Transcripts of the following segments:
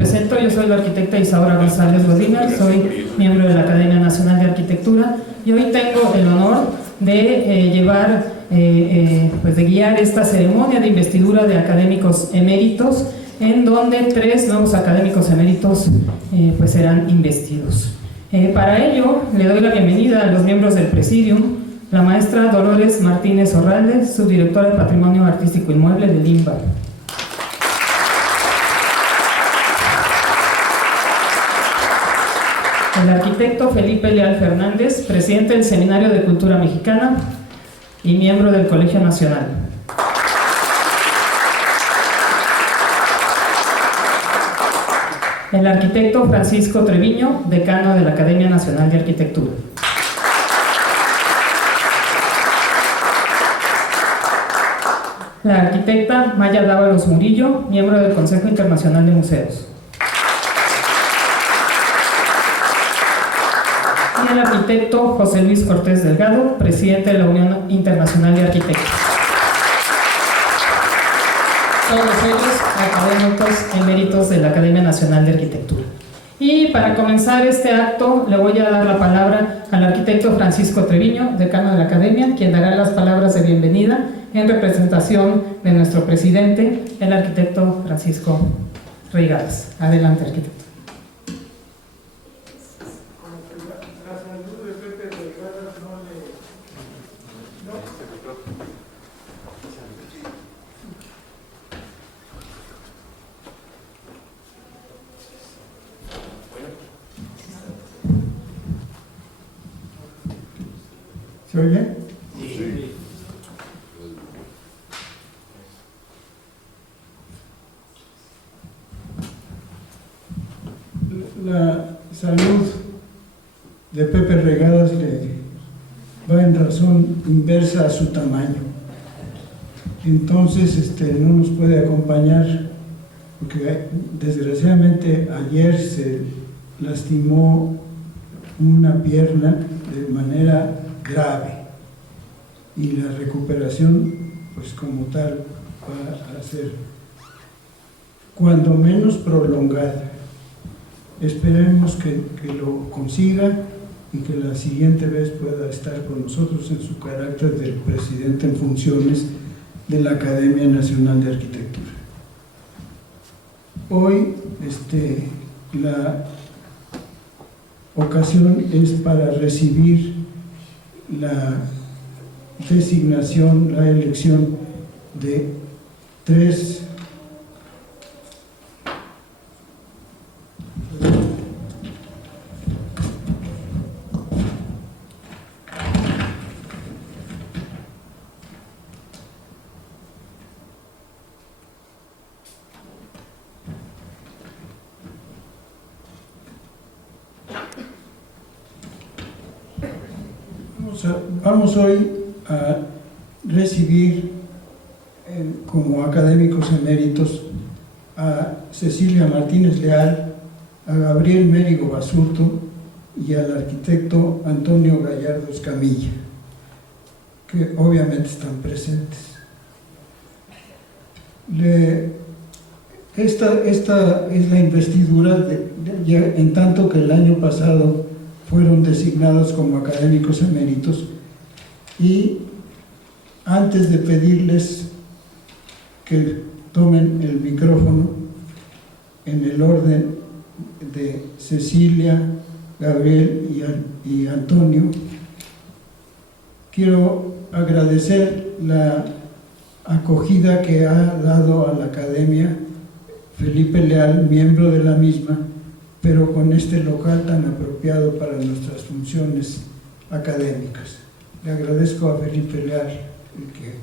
Presento, yo soy la arquitecta Isaura González Godínez, soy miembro de la Academia Nacional de Arquitectura y hoy tengo el honor de de guiar esta ceremonia de investidura de académicos eméritos, en donde 3 nuevos académicos eméritos serán investidos. Para ello, le doy la bienvenida a los miembros del Presidium, la maestra Dolores Martínez Orralde, subdirectora de Patrimonio Artístico Inmueble del INBA. El arquitecto Felipe Leal Fernández, presidente del Seminario de Cultura Mexicana y miembro del Colegio Nacional. El arquitecto Francisco Treviño, decano de la Academia Nacional de Arquitectura. La arquitecta Maya Dávalos Murillo, miembro del Consejo Internacional de Museos. Y el arquitecto José Luis Cortés Delgado, presidente de la Unión Internacional de Arquitectos. Todos ellos académicos eméritos de la Academia Nacional de Arquitectura. Y para comenzar este acto le voy a dar la palabra al arquitecto Francisco Treviño, decano de la Academia, quien dará las palabras de bienvenida en representación de nuestro presidente, el arquitecto Francisco Reigadas. Adelante, arquitecto. ¿Se oye? Sí. La salud de Pepe Reigadas le va en razón inversa a su tamaño. Entonces no nos puede acompañar porque desgraciadamente ayer se lastimó una pierna de manera grave y la recuperación pues como tal va a ser cuando menos prolongada. Esperemos que lo consiga y que la siguiente vez pueda estar con nosotros en su carácter del presidente en funciones de la Academia Nacional de Arquitectura. Hoy la ocasión es para recibir la designación, la elección de 3 Vamos hoy a recibir como académicos eméritos a Cecilia Martínez Leal, a Gabriel Mérigo Basurto y al arquitecto Antonio Gallardo Escamilla, que obviamente están presentes. Esta es la investidura en tanto que el año pasado fueron designados como académicos eméritos, y antes de pedirles que tomen el micrófono en el orden de Cecilia, Gabriel y Antonio, quiero agradecer la acogida que ha dado a la Academia Felipe Leal, miembro de la misma, pero con este local tan apropiado para nuestras funciones académicas. Le agradezco a Felipe Leal el que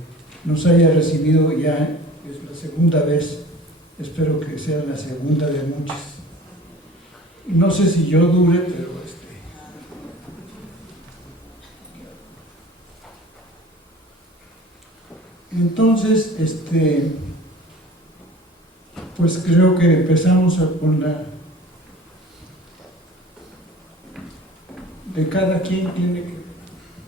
nos haya recibido ya, es la segunda vez, espero que sea la segunda de muchas. No sé si yo dure, pero entonces, pues creo que empezamos con la de cada quien tiene que...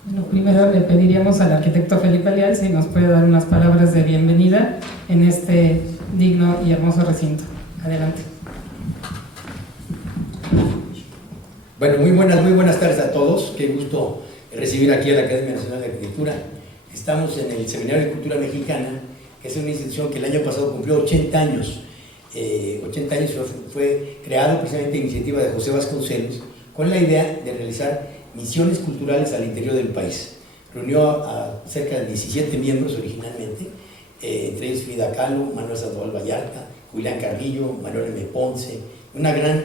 Bueno, primero le pediríamos al arquitecto Felipe Leal si nos puede dar unas palabras de bienvenida en este digno y hermoso recinto. Adelante. Bueno, muy buenas tardes a todos. Qué gusto recibir aquí a la Academia Nacional de Arquitectura. Estamos en el Seminario de Cultura Mexicana, que es una institución que el año pasado cumplió 80 años. 80 años fue creado precisamente a iniciativa de José Vasconcelos, con la idea de realizar misiones culturales al interior del país. Reunió a cerca de 17 miembros originalmente, entre ellos Frida Kahlo, Manuel Sandoval Vallarta, Julián Carrillo, Manuel M. Ponce, una gran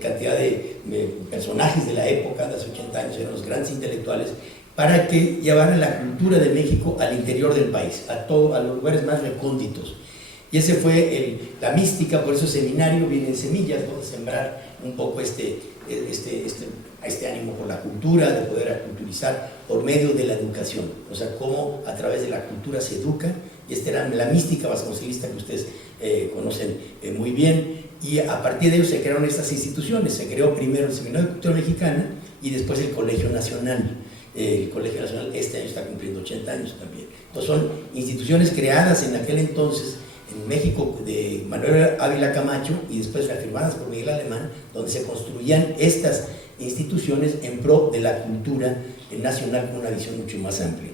cantidad de personajes de la época, de hace 80 años, eran los grandes intelectuales, para que llevaran la cultura de México al interior del país, a los lugares más recónditos. Y ese fue la mística, por eso el seminario viene de semillas, ¿no? De sembrar un poco este ánimo por la cultura, de poder aculturizar por medio de la educación, o sea, cómo a través de la cultura se educa, y esta era la mística vasconcelista que ustedes conocen muy bien, y a partir de ello se crearon estas instituciones. Se creó primero el Seminario de Cultura Mexicana y después el Colegio Nacional. El Colegio Nacional este año está cumpliendo 80 años también. Entonces son instituciones creadas en aquel entonces en México de Manuel Ávila Camacho y después reafirmadas por Miguel Alemán, donde se construían estas instituciones en pro de la cultura nacional con una visión mucho más amplia.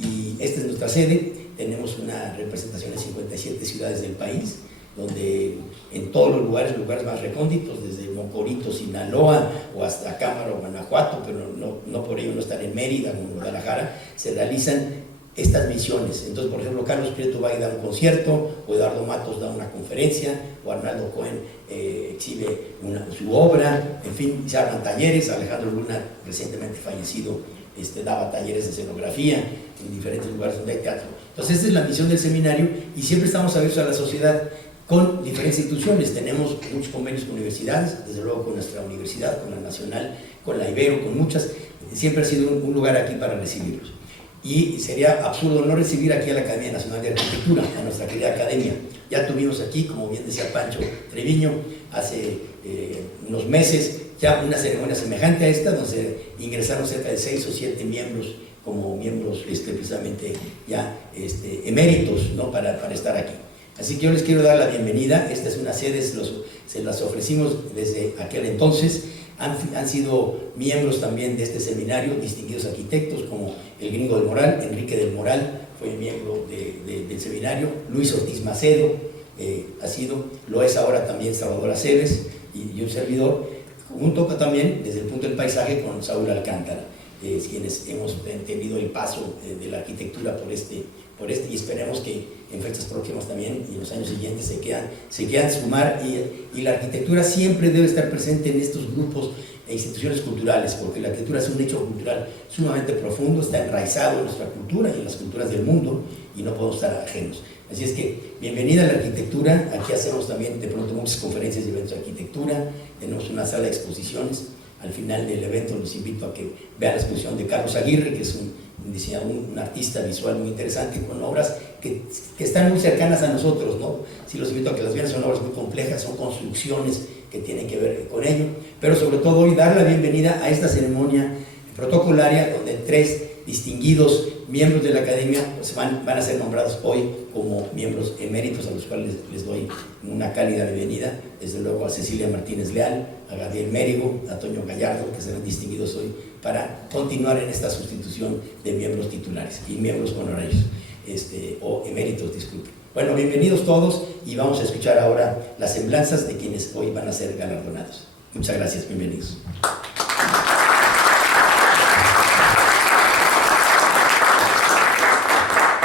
Y esta es nuestra sede. Tenemos una representación en 57 ciudades del país, donde en todos los lugares más recónditos, desde Mocorito, Sinaloa, o hasta Cámara, Guanajuato, pero no por ello no están en Mérida o en Guadalajara, se realizan estas misiones. Entonces, por ejemplo, Carlos Prieto va a dar un concierto, o Eduardo Matos da una conferencia, o Arnaldo Cohen exhibe su obra, en fin, se arman talleres. Alejandro Luna, recientemente fallecido, daba talleres de escenografía en diferentes lugares donde hay teatro. Entonces, esta es la misión del seminario, y siempre estamos abiertos a la sociedad con diferentes instituciones. Tenemos muchos convenios con universidades, desde luego con nuestra universidad, con la Nacional, con la Ibero, con muchas. Siempre ha sido un lugar aquí para recibirlos. Y sería absurdo no recibir aquí a la Academia Nacional de Arquitectura, a nuestra querida academia. Ya tuvimos aquí, como bien decía Pancho Treviño, hace unos meses, ya una ceremonia semejante a esta, donde ingresaron cerca de 6 o 7 miembros, como miembros precisamente ya eméritos, ¿no? para estar aquí. Así que yo les quiero dar la bienvenida. Esta es una sede, se las ofrecimos desde aquel entonces. Han sido miembros también de este seminario distinguidos arquitectos como el Gringo del Moral, Enrique del Moral fue miembro del seminario, Luis Ortiz Macedo lo es ahora también Salvador Aceves y un servidor, junto también desde el punto del paisaje con Saúl Alcántara, quienes hemos tenido el paso de la arquitectura por este, y esperemos que en fechas próximas también y en los años siguientes se quieran sumar, y la arquitectura siempre debe estar presente en estos grupos e instituciones culturales, porque la arquitectura es un hecho cultural sumamente profundo, está enraizado en nuestra cultura y en las culturas del mundo, y no podemos estar ajenos. Así es que bienvenida a la arquitectura. Aquí hacemos también de pronto muchas conferencias y eventos de arquitectura, tenemos una sala de exposiciones. Al final del evento los invito a que vean la exposición de Carlos Aguirre, que es un diseñador, un artista visual muy interesante, con obras que están muy cercanas a nosotros, ¿no? Sí, los invito a que las vean. Son obras muy complejas, son construcciones que tienen que ver con ello, pero sobre todo hoy dar la bienvenida a esta ceremonia protocolaria, donde 3 distinguidos miembros de la academia van a ser nombrados hoy como miembros eméritos, a los cuales les doy una cálida bienvenida. Desde luego a Cecilia Martínez Leal, a Gabriel Mérigo, a Toño Gallardo, que serán distinguidos hoy para continuar en esta sustitución de miembros titulares y miembros honorarios, o eméritos, disculpen. Bueno, bienvenidos todos, y vamos a escuchar ahora las semblanzas de quienes hoy van a ser galardonados. Muchas gracias, bienvenidos.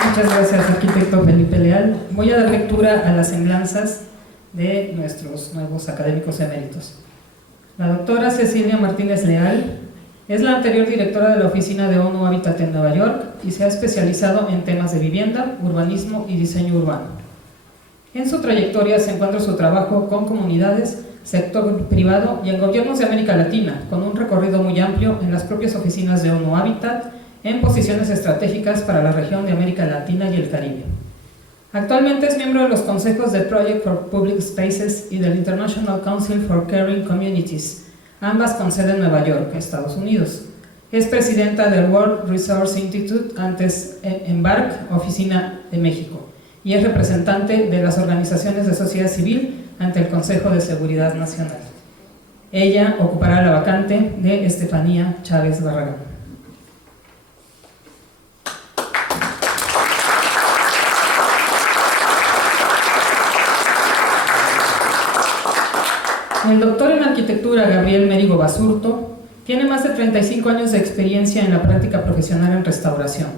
Muchas gracias, arquitecto Felipe Leal. Voy a dar lectura a las semblanzas de nuestros nuevos académicos eméritos. La doctora Cecilia Martínez Leal es la anterior directora de la oficina de ONU Hábitat en Nueva York y se ha especializado en temas de vivienda, urbanismo y diseño urbano. En su trayectoria se encuentra su trabajo con comunidades, sector privado y en gobiernos de América Latina, con un recorrido muy amplio en las propias oficinas de ONU Hábitat, en posiciones estratégicas para la región de América Latina y el Caribe. Actualmente es miembro de los consejos del Project for Public Spaces y del International Council for Caring Communities, ambas con sede en Nueva York, Estados Unidos. Es presidenta del World Resource Institute, antes EMBARC, Oficina de México, y es representante de las organizaciones de sociedad civil ante el Consejo de Seguridad Nacional. Ella ocupará la vacante de Estefanía Chávez Barragán. El doctor en arquitectura Gabriel Mérigo Basurto tiene más de 35 años de experiencia en la práctica profesional en restauración.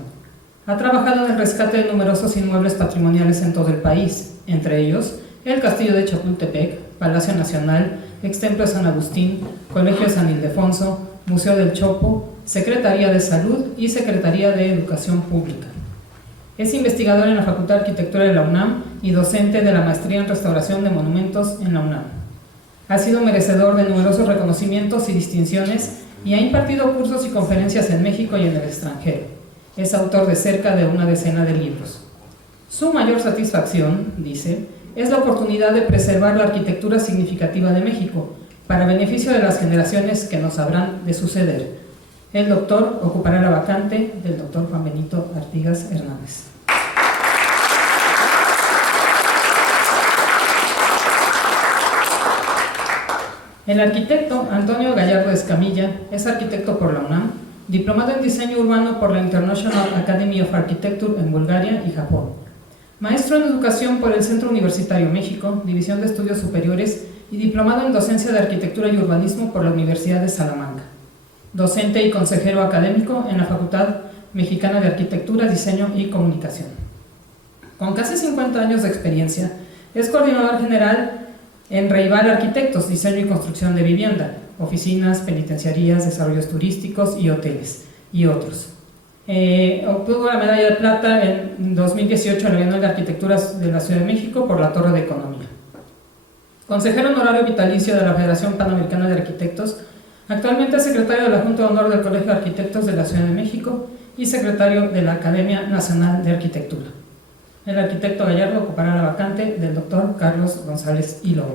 Ha trabajado en el rescate de numerosos inmuebles patrimoniales en todo el país, entre ellos el Castillo de Chapultepec, Palacio Nacional, Extemplo de San Agustín, Colegio de San Ildefonso, Museo del Chopo, Secretaría de Salud y Secretaría de Educación Pública. Es investigador en la Facultad de Arquitectura de la UNAM y docente de la Maestría en Restauración de Monumentos en la UNAM. Ha sido merecedor de numerosos reconocimientos y distinciones y ha impartido cursos y conferencias en México y en el extranjero. Es autor de cerca de una decena de libros. Su mayor satisfacción, dice, es la oportunidad de preservar la arquitectura significativa de México para beneficio de las generaciones que nos habrán de suceder. El doctor ocupará la vacante del doctor Juan Benito Artigas Hernández. El arquitecto Antonio Gallardo Escamilla es arquitecto por la UNAM, diplomado en diseño urbano por la International Academy of Architecture en Bulgaria y Japón, maestro en educación por el Centro Universitario México, División de Estudios Superiores, y diplomado en docencia de arquitectura y urbanismo por la Universidad de Salamanca, docente y consejero académico en la Facultad Mexicana de Arquitectura, Diseño y Comunicación. Con casi 50 años de experiencia, es coordinador general en Reival Arquitectos, diseño y construcción de vivienda, oficinas, penitenciarías, desarrollos turísticos y hoteles, y otros. Obtuvo la medalla de plata en 2018 en la Bienal de Arquitectura de la Ciudad de México por la Torre de Economía. Consejero honorario vitalicio de la Federación Panamericana de Arquitectos, actualmente es secretario de la Junta de Honor del Colegio de Arquitectos de la Ciudad de México y secretario de la Academia Nacional de Arquitectura. El arquitecto Gallardo ocupará la vacante del doctor Carlos González Hilo.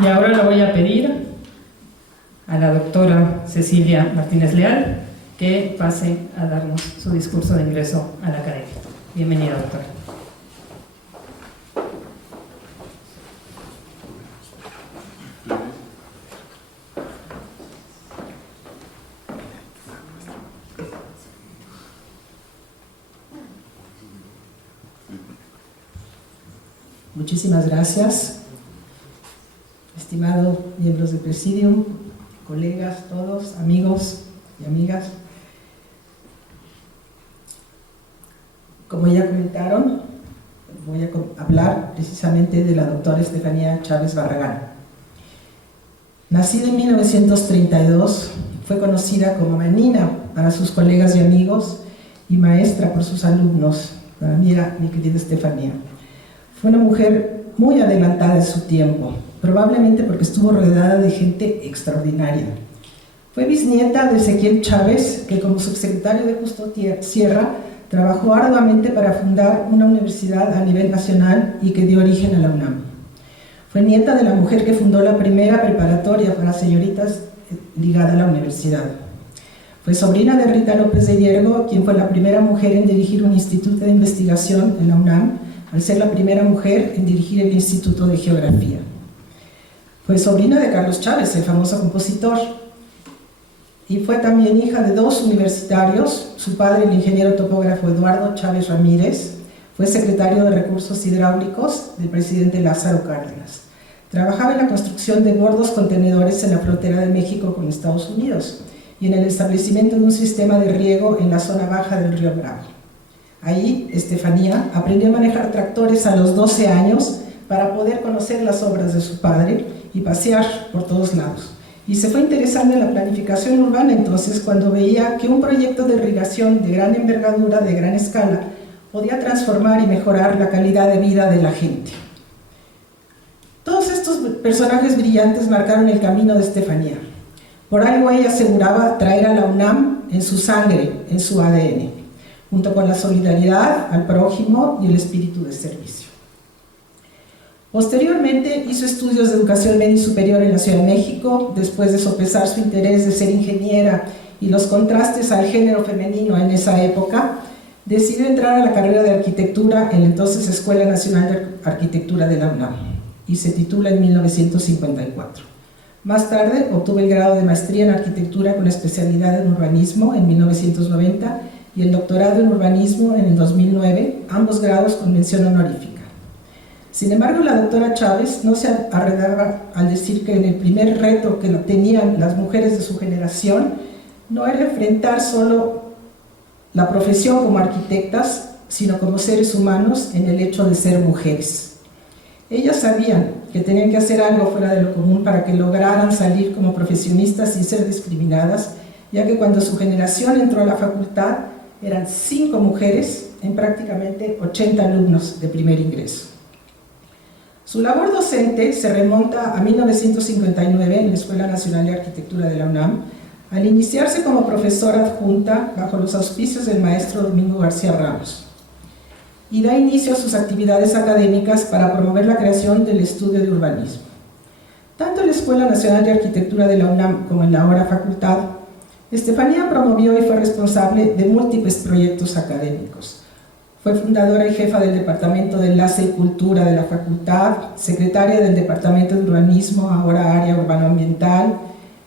Y ahora le voy a pedir a la doctora Cecilia Martínez Leal que pase a darnos su discurso de ingreso a la academia. Bienvenida, doctora. Muchísimas gracias, estimados miembros del Presidium, colegas, todos, amigos y amigas. Como ya comentaron, voy a hablar precisamente de la doctora Estefanía Chávez Barragán. Nacida en 1932, fue conocida como menina para sus colegas y amigos y maestra por sus alumnos. Para mí era mi querida Estefanía. Fue una mujer muy adelantada en su tiempo, probablemente porque estuvo rodeada de gente extraordinaria. Fue bisnieta de Ezequiel Chávez, que como subsecretario de Justo Sierra trabajó arduamente para fundar una universidad a nivel nacional y que dio origen a la UNAM. Fue nieta de la mujer que fundó la primera preparatoria para señoritas ligada a la universidad. Fue sobrina de Rita López de Hiergo, quien fue la primera mujer en dirigir un instituto de investigación en la UNAM, al ser la primera mujer en dirigir el Instituto de Geografía. Fue sobrina de Carlos Chávez, el famoso compositor, y fue también hija de dos universitarios. Su padre, el ingeniero topógrafo Eduardo Chávez Ramírez, fue secretario de Recursos Hidráulicos del presidente Lázaro Cárdenas. Trabajaba en la construcción de bordos contenedores en la frontera de México con Estados Unidos y en el establecimiento de un sistema de riego en la zona baja del río Bravo. Ahí, Estefanía aprendió a manejar tractores a los 12 años para poder conocer las obras de su padre y pasear por todos lados. Y se fue interesando en la planificación urbana entonces cuando veía que un proyecto de irrigación de gran envergadura, de gran escala, podía transformar y mejorar la calidad de vida de la gente. Todos estos personajes brillantes marcaron el camino de Estefanía. Por algo ella aseguraba traer a la UNAM en su sangre, en su ADN, junto con la solidaridad al prójimo y el espíritu de servicio. Posteriormente hizo estudios de educación media y superior en la Ciudad de México, después de sopesar su interés de ser ingeniera y los contrastes al género femenino en esa época. Decidió entrar a la carrera de arquitectura en la entonces Escuela Nacional de Arquitectura de la UNAM y se titula en 1954. Más tarde obtuvo el grado de maestría en arquitectura con especialidad en urbanismo en 1990 y el doctorado en urbanismo en el 2009, ambos grados con mención honorífica. Sin embargo, la doctora Chávez no se arredaba al decir que el primer reto que tenían las mujeres de su generación no era enfrentar solo la profesión como arquitectas, sino como seres humanos en el hecho de ser mujeres. Ellas sabían que tenían que hacer algo fuera de lo común para que lograran salir como profesionistas sin ser discriminadas, ya que cuando su generación entró a la facultad eran 5 mujeres en prácticamente 80 alumnos de primer ingreso. Su labor docente se remonta a 1959 en la Escuela Nacional de Arquitectura de la UNAM, al iniciarse como profesora adjunta bajo los auspicios del maestro Domingo García Ramos, y da inicio a sus actividades académicas para promover la creación del estudio de urbanismo. Tanto en la Escuela Nacional de Arquitectura de la UNAM como en la ahora facultad, Estefanía promovió y fue responsable de múltiples proyectos académicos. Fue fundadora y jefa del Departamento de Enlace y Cultura de la facultad, secretaria del Departamento de Urbanismo, ahora área urbanoambiental,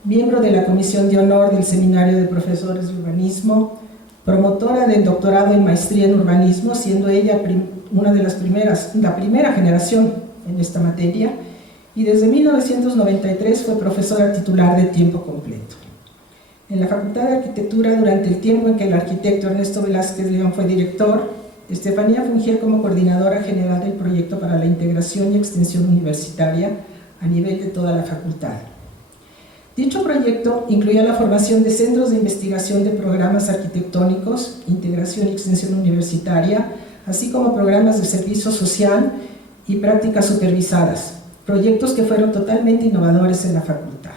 miembro de la Comisión de Honor del Seminario de Profesores de Urbanismo, promotora del doctorado en maestría en urbanismo, siendo ella una de las primeras, la primera generación en esta materia, y desde 1993 fue profesora titular de tiempo completo. En la Facultad de Arquitectura, durante el tiempo en que el arquitecto Ernesto Velázquez León fue director, Estefanía fungía como coordinadora general del proyecto para la integración y extensión universitaria a nivel de toda la facultad. Dicho proyecto incluía la formación de centros de investigación de programas arquitectónicos, integración y extensión universitaria, así como programas de servicio social y prácticas supervisadas, proyectos que fueron totalmente innovadores en la facultad.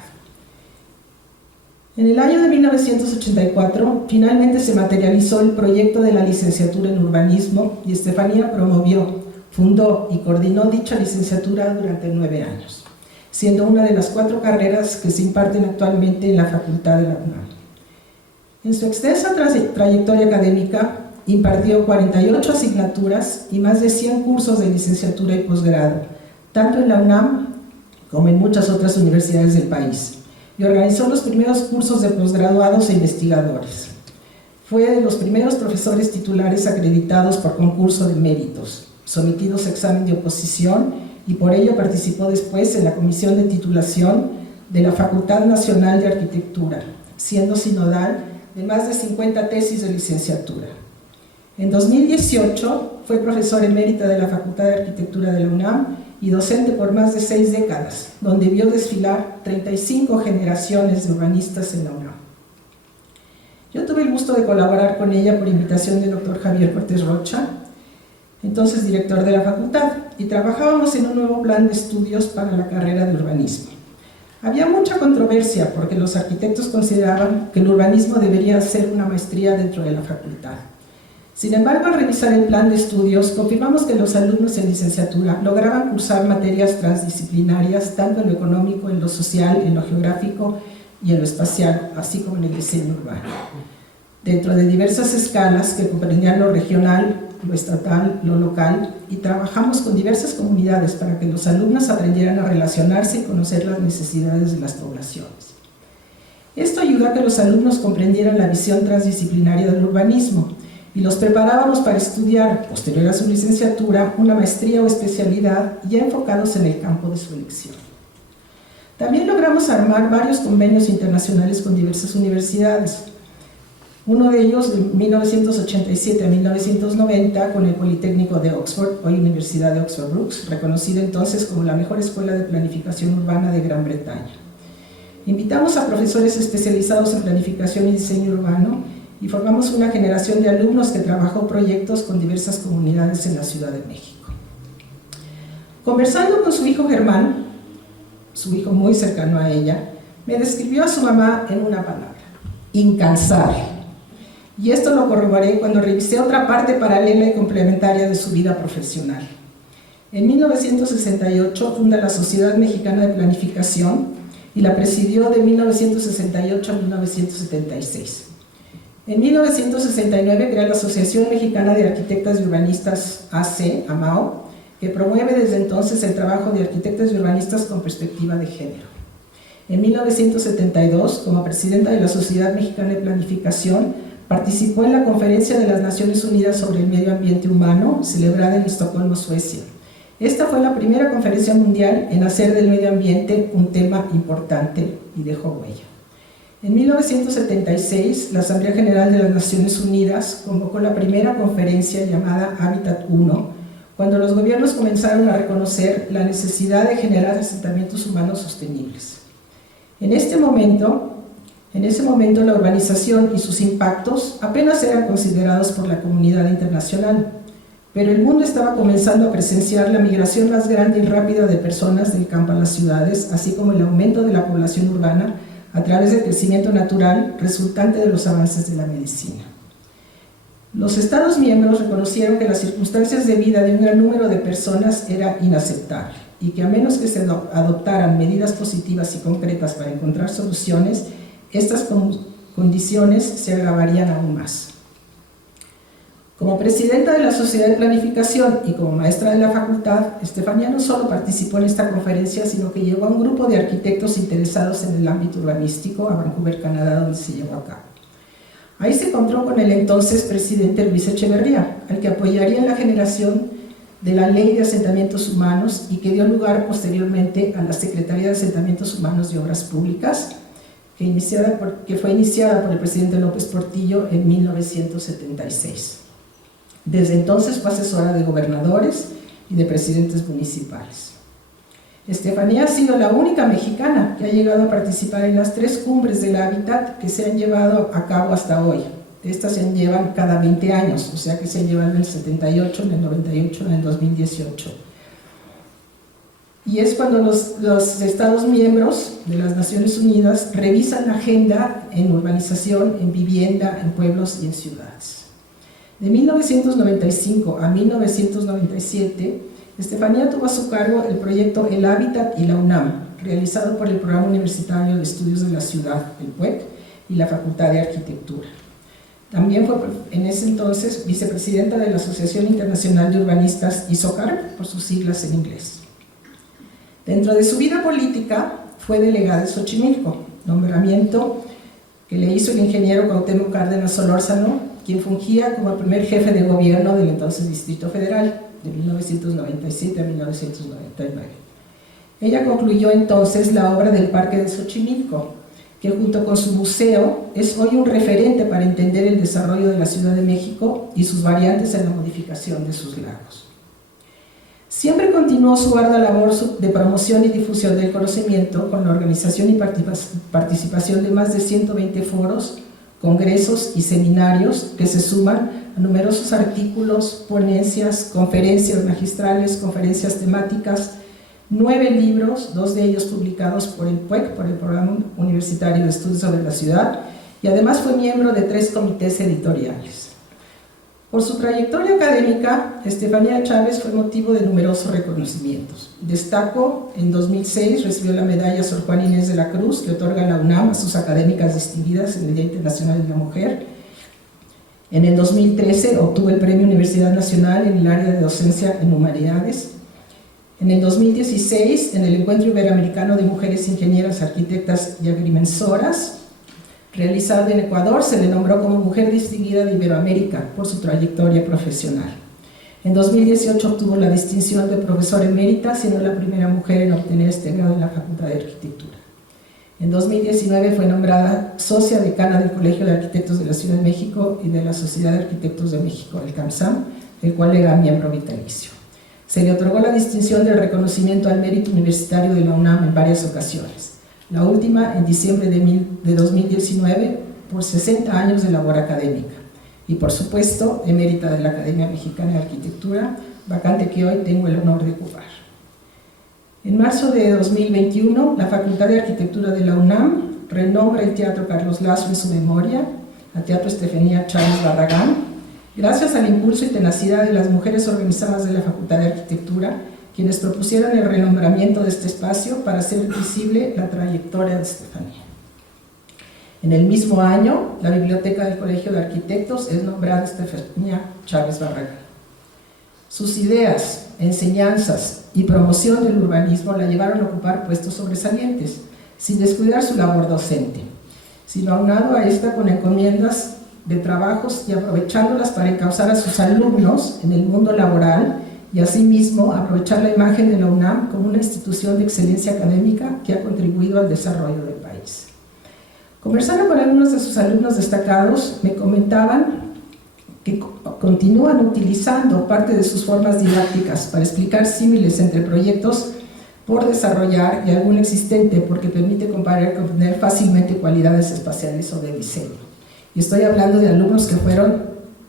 En el año de 1984, finalmente se materializó el proyecto de la licenciatura en urbanismo y Estefanía promovió, fundó y coordinó dicha licenciatura durante 9 años. Siendo una de las 4 carreras que se imparten actualmente en la Facultad de la UNAM. En su extensa trayectoria académica, impartió 48 asignaturas y más de 100 cursos de licenciatura y posgrado, tanto en la UNAM como en muchas otras universidades del país, y organizó los primeros cursos de posgraduados e investigadores. Fue de los primeros profesores titulares acreditados por concurso de méritos, sometidos a examen de oposición, y por ello participó después en la comisión de titulación de la Facultad Nacional de Arquitectura, siendo sinodal de más de 50 tesis de licenciatura. En 2018 fue profesor emérita de la Facultad de Arquitectura de la UNAM y docente por más de 6 décadas, donde vio desfilar 35 generaciones de urbanistas en la UNAM. Yo tuve el gusto de colaborar con ella por invitación del doctor Javier Cortés Rocha, entonces director de la facultad, y trabajábamos en un nuevo plan de estudios para la carrera de urbanismo. Había mucha controversia porque los arquitectos consideraban que el urbanismo debería ser una maestría dentro de la facultad. Sin embargo, al revisar el plan de estudios, confirmamos que los alumnos en licenciatura lograban cursar materias transdisciplinarias, tanto en lo económico, en lo social, en lo geográfico y en lo espacial, así como en el diseño urbano, dentro de diversas escalas que comprendían lo regional, lo estatal, lo local, y trabajamos con diversas comunidades para que los alumnos aprendieran a relacionarse y conocer las necesidades de las poblaciones. Esto ayudó a que los alumnos comprendieran la visión transdisciplinaria del urbanismo y los preparábamos para estudiar, posterior a su licenciatura, una maestría o especialidad ya enfocados en el campo de su elección. También logramos armar varios convenios internacionales con diversas universidades. Uno de ellos, de 1987 a 1990, con el Politécnico de Oxford, hoy Universidad de Oxford Brookes, reconocida entonces como la mejor escuela de planificación urbana de Gran Bretaña. Invitamos a profesores especializados en planificación y diseño urbano y formamos una generación de alumnos que trabajó proyectos con diversas comunidades en la Ciudad de México. Conversando con su hijo Germán, su hijo muy cercano a ella, me describió a su mamá en una palabra: incansable. Y esto lo corroboré cuando revisé otra parte paralela y complementaria de su vida profesional. En 1968 funda la Sociedad Mexicana de Planificación y la presidió de 1968 a 1976. En 1969 crea la Asociación Mexicana de Arquitectas y Urbanistas AC, AMAO, que promueve desde entonces el trabajo de arquitectas y urbanistas con perspectiva de género. En 1972, como presidenta de la Sociedad Mexicana de Planificación, participó en la Conferencia de las Naciones Unidas sobre el Medio Ambiente Humano, celebrada en Estocolmo, Suecia. Esta fue la primera conferencia mundial en hacer del medio ambiente un tema importante y dejó huella. En 1976, la Asamblea General de las Naciones Unidas convocó la primera conferencia llamada Hábitat 1, cuando los gobiernos comenzaron a reconocer la necesidad de generar asentamientos humanos sostenibles. En ese momento, la urbanización y sus impactos apenas eran considerados por la comunidad internacional, pero el mundo estaba comenzando a presenciar la migración más grande y rápida de personas del campo a las ciudades, así como el aumento de la población urbana a través del crecimiento natural resultante de los avances de la medicina. Los Estados miembros reconocieron que las circunstancias de vida de un gran número de personas era inaceptable y que a menos que se adoptaran medidas positivas y concretas para encontrar soluciones, estas condiciones se agravarían aún más. Como presidenta de la Sociedad de Planificación y como maestra de la facultad, Estefanía no solo participó en esta conferencia, sino que llevó a un grupo de arquitectos interesados en el ámbito urbanístico a Vancouver, Canadá, donde se llevó a cabo. Ahí se encontró con el entonces presidente Luis Echeverría, al que apoyaría en la generación de la Ley de Asentamientos Humanos y que dio lugar posteriormente a la Secretaría de Asentamientos Humanos y Obras Públicas, que fue iniciada por el presidente López Portillo en 1976. Desde entonces fue asesora de gobernadores y de presidentes municipales. Estefanía ha sido la única mexicana que ha llegado a participar en las 3 cumbres del hábitat que se han llevado a cabo hasta hoy. Estas se llevan cada 20 años, o sea que se han llevado en el 78, en el 98, en el 2018. Y es cuando los Estados miembros de las Naciones Unidas revisan la agenda en urbanización, en vivienda, en pueblos y en ciudades. De 1995 a 1997, Estefanía tuvo a su cargo el proyecto El Hábitat y la UNAM, realizado por el Programa Universitario de Estudios de la Ciudad, el PUEC, y la Facultad de Arquitectura. También fue en ese entonces vicepresidenta de la Asociación Internacional de Urbanistas, ISOCAR, por sus siglas en inglés. Dentro de su vida política, fue delegada de Xochimilco, nombramiento que le hizo el ingeniero Cuauhtémoc Cárdenas Solórzano, quien fungía como el primer jefe de gobierno del entonces Distrito Federal, de 1997 a 1999. Ella concluyó entonces la obra del Parque de Xochimilco, que junto con su museo es hoy un referente para entender el desarrollo de la Ciudad de México y sus variantes en la modificación de sus lagos. Siempre continuó su ardua labor de promoción y difusión del conocimiento con la organización y participación de más de 120 foros, congresos y seminarios que se suman a numerosos artículos, ponencias, conferencias magistrales, conferencias temáticas, 9 libros, 2 de ellos publicados por el PUEC, por el Programa Universitario de Estudios sobre la Ciudad, y además fue miembro de 3 comités editoriales. Por su trayectoria académica, Estefanía Chávez fue motivo de numerosos reconocimientos. Destaco, en 2006 recibió la medalla Sor Juana Inés de la Cruz, que otorga la UNAM a sus académicas distinguidas en el Día Internacional de la Mujer. En el 2013 obtuvo el Premio Universidad Nacional en el área de docencia en humanidades. En el 2016, en el Encuentro Iberoamericano de Mujeres Ingenieras, Arquitectas y Agrimensoras, realizado en Ecuador, se le nombró como Mujer Distinguida de Iberoamérica por su trayectoria profesional. En 2018 obtuvo la distinción de profesora emérita, siendo la primera mujer en obtener este grado en la Facultad de Arquitectura. En 2019 fue nombrada socia decana del Colegio de Arquitectos de la Ciudad de México y de la Sociedad de Arquitectos de México, el CAMSAM, del cual era miembro vitalicio. Se le otorgó la distinción del reconocimiento al mérito universitario de la UNAM en varias ocasiones. La última en diciembre de 2019 por 60 años de labor académica y por supuesto emérita de la Academia Mexicana de Arquitectura, vacante que hoy tengo el honor de ocupar. En marzo de 2021, la Facultad de Arquitectura de la UNAM renombra el Teatro Carlos Lazo en su memoria, al Teatro Estefanía Chávez Barragán, gracias al impulso y tenacidad de las mujeres organizadas de la Facultad de Arquitectura, quienes propusieron el renombramiento de este espacio para hacer visible la trayectoria de Estefanía. En el mismo año, la biblioteca del Colegio de Arquitectos es nombrada Estefanía Chávez Barragán. Sus ideas, enseñanzas y promoción del urbanismo la llevaron a ocupar puestos sobresalientes, sin descuidar su labor docente, sino aunado a esta con encomiendas de trabajos y aprovechándolas para encauzar a sus alumnos en el mundo laboral y asimismo aprovechar la imagen de la UNAM como una institución de excelencia académica que ha contribuido al desarrollo del país. Conversando con algunos de sus alumnos destacados, me comentaban que continúan utilizando parte de sus formas didácticas para explicar símiles entre proyectos por desarrollar y algún existente porque permite comparar y comprender fácilmente cualidades espaciales o de diseño. Y estoy hablando de alumnos que fueron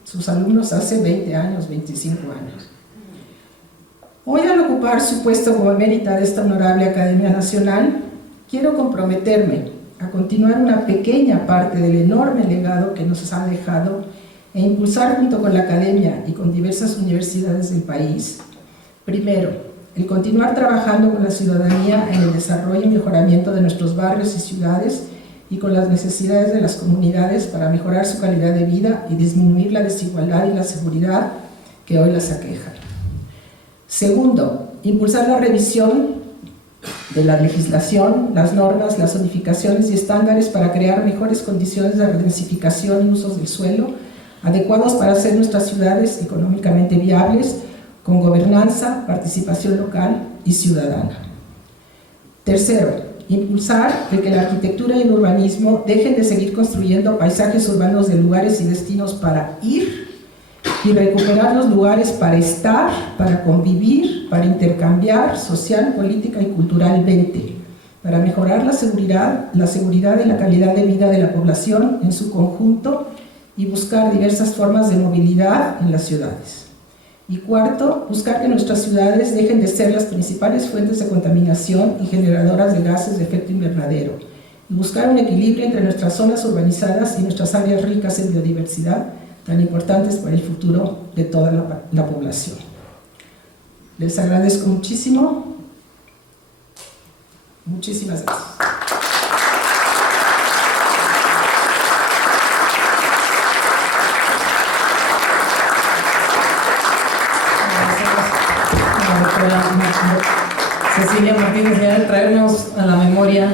sus alumnos hace 20 años, 25 años. Hoy, al ocupar su puesto como emérita de esta honorable Academia Nacional, quiero comprometerme a continuar una pequeña parte del enorme legado que nos ha dejado e impulsar junto con la Academia y con diversas universidades del país. Primero, el continuar trabajando con la ciudadanía en el desarrollo y mejoramiento de nuestros barrios y ciudades y con las necesidades de las comunidades para mejorar su calidad de vida y disminuir la desigualdad y la seguridad que hoy las aquejan. Segundo, impulsar la revisión de la legislación, las normas, las zonificaciones y estándares para crear mejores condiciones de densificación y usos del suelo adecuados para hacer nuestras ciudades económicamente viables, con gobernanza, participación local y ciudadana. Tercero, impulsar el que la arquitectura y el urbanismo dejen de seguir construyendo paisajes urbanos de lugares y destinos para ir y recuperar los lugares para estar, para convivir, para intercambiar social, política y culturalmente, para mejorar la seguridad y la calidad de vida de la población en su conjunto y buscar diversas formas de movilidad en las ciudades. Y cuarto, buscar que nuestras ciudades dejen de ser las principales fuentes de contaminación y generadoras de gases de efecto invernadero, y buscar un equilibrio entre nuestras zonas urbanizadas y nuestras áreas ricas en biodiversidad, tan importantes para el futuro de toda la población. Les agradezco muchísimo. Muchísimas gracias. Cecilia Martínez Real, traernos a la memoria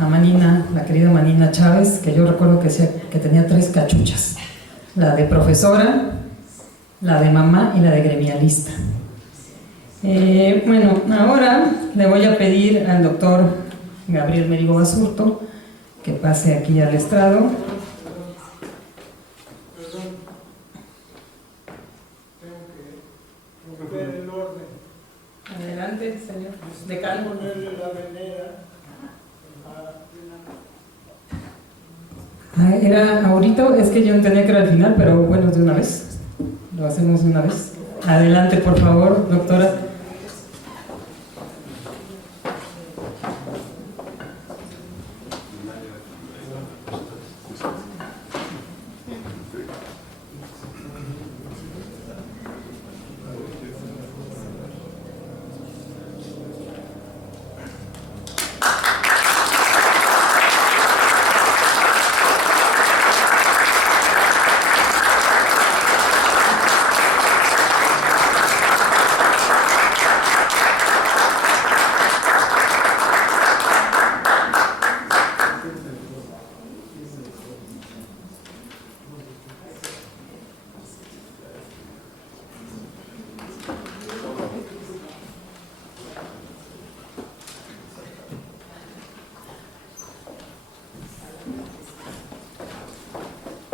a Manina, la querida Manina Chávez, que yo recuerdo que decía que tenía 3 cachuchas: la de profesora, la de mamá y la de gremialista. Bueno, ahora le voy a pedir al doctor Gabriel Merigo Basurto que pase aquí al estrado. Adelante, señor decano. Era ahorita, es que yo entendía que era al final, pero bueno, de una vez. Lo hacemos de una vez. Adelante, por favor, doctora.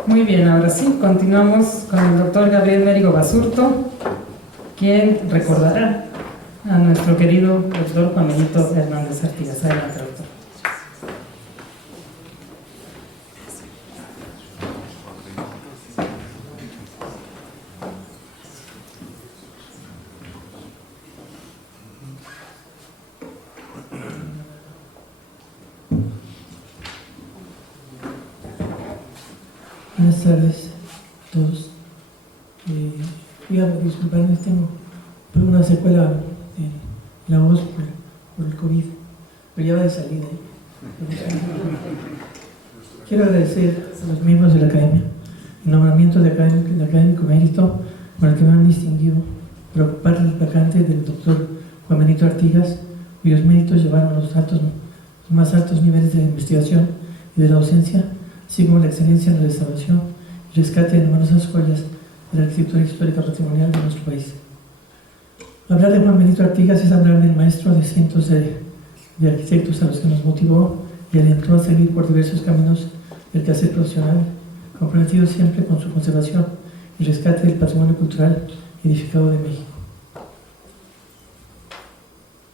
Muy bien, ahora sí, continuamos con el doctor Gabriel Merigo Basurto, quien recordará a nuestro querido doctor Juan Benito Hernández Artigas. Adelante, doctor. Buenas tardes a todos. Disculpadme, tengo una secuela en la voz por el COVID, pero ya va de salida. Quiero agradecer a los miembros de la Academia el nombramiento de académico mérito por el que me han distinguido para ocupar el vacante del doctor Juan Benito Artigas, cuyos méritos llevaron a los más altos niveles de la investigación y de la docencia, así como la excelencia en la restauración y rescate de numerosas joyas de la arquitectura histórica patrimonial de nuestro país. Hablar de Juan Benito Artigas es hablar del maestro de cientos de arquitectos a los que nos motivó y alentó a seguir por diversos caminos del quehacer profesional, comprometido siempre con su conservación y rescate del patrimonio cultural edificado de México.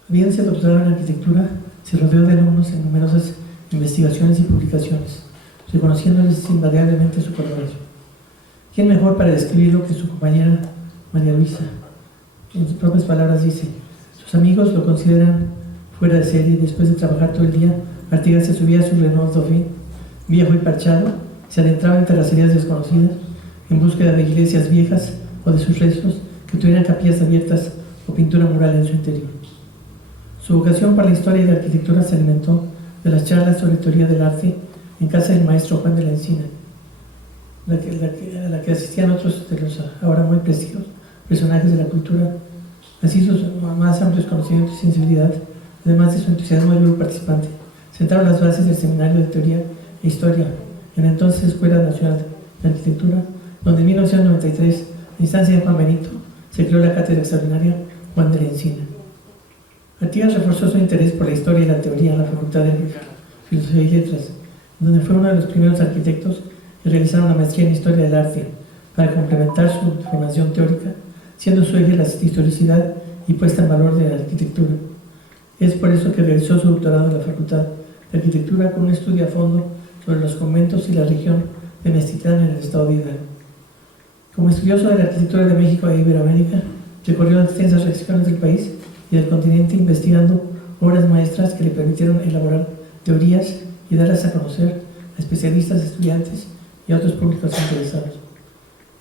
Habiéndose doctorado en arquitectura, se rodeó de alumnos en numerosas investigaciones y publicaciones, reconociéndoles invariablemente su colaboración. ¿Quién mejor para describirlo que su compañera María Luisa? En sus propias palabras dice: sus amigos lo consideran fuera de serie. Después de trabajar todo el día, Artigas se subía a su Renault Dauphine, viejo y parchado, se adentraba en terracerías desconocidas, en búsqueda de iglesias viejas o de sus restos que tuvieran capillas abiertas o pintura mural en su interior. Su vocación para la historia y la arquitectura se alimentó de las charlas sobre teoría del arte en casa del maestro Juan de la Encina, a la que asistían otros de los ahora muy prestigiosos personajes de la cultura. Así sus más amplios conocimientos y sensibilidad, además de su entusiasmo de vivo participante, sentaron las bases del Seminario de Teoría e Historia en la entonces Escuela Nacional de Arquitectura, donde en 1993, a instancia de Juan Benito, se creó la cátedra extraordinaria Juan de la Encina. Artigas reforzó su interés por la historia y la teoría en la Facultad de Filosofía y Letras, donde fue uno de los primeros arquitectos que realizaron la maestría en Historia del Arte para complementar su formación teórica, siendo su eje la historicidad y puesta en valor de la arquitectura. Es por eso que realizó su doctorado en la Facultad de Arquitectura con un estudio a fondo sobre los conventos y la región de Mestitlán en el estado de Hidalgo. Como estudioso de la arquitectura de México e Iberoamérica, recorrió extensas regiones del país y del continente investigando obras maestras que le permitieron elaborar teorías y darlas a conocer a especialistas, estudiantes y a otros públicos interesados.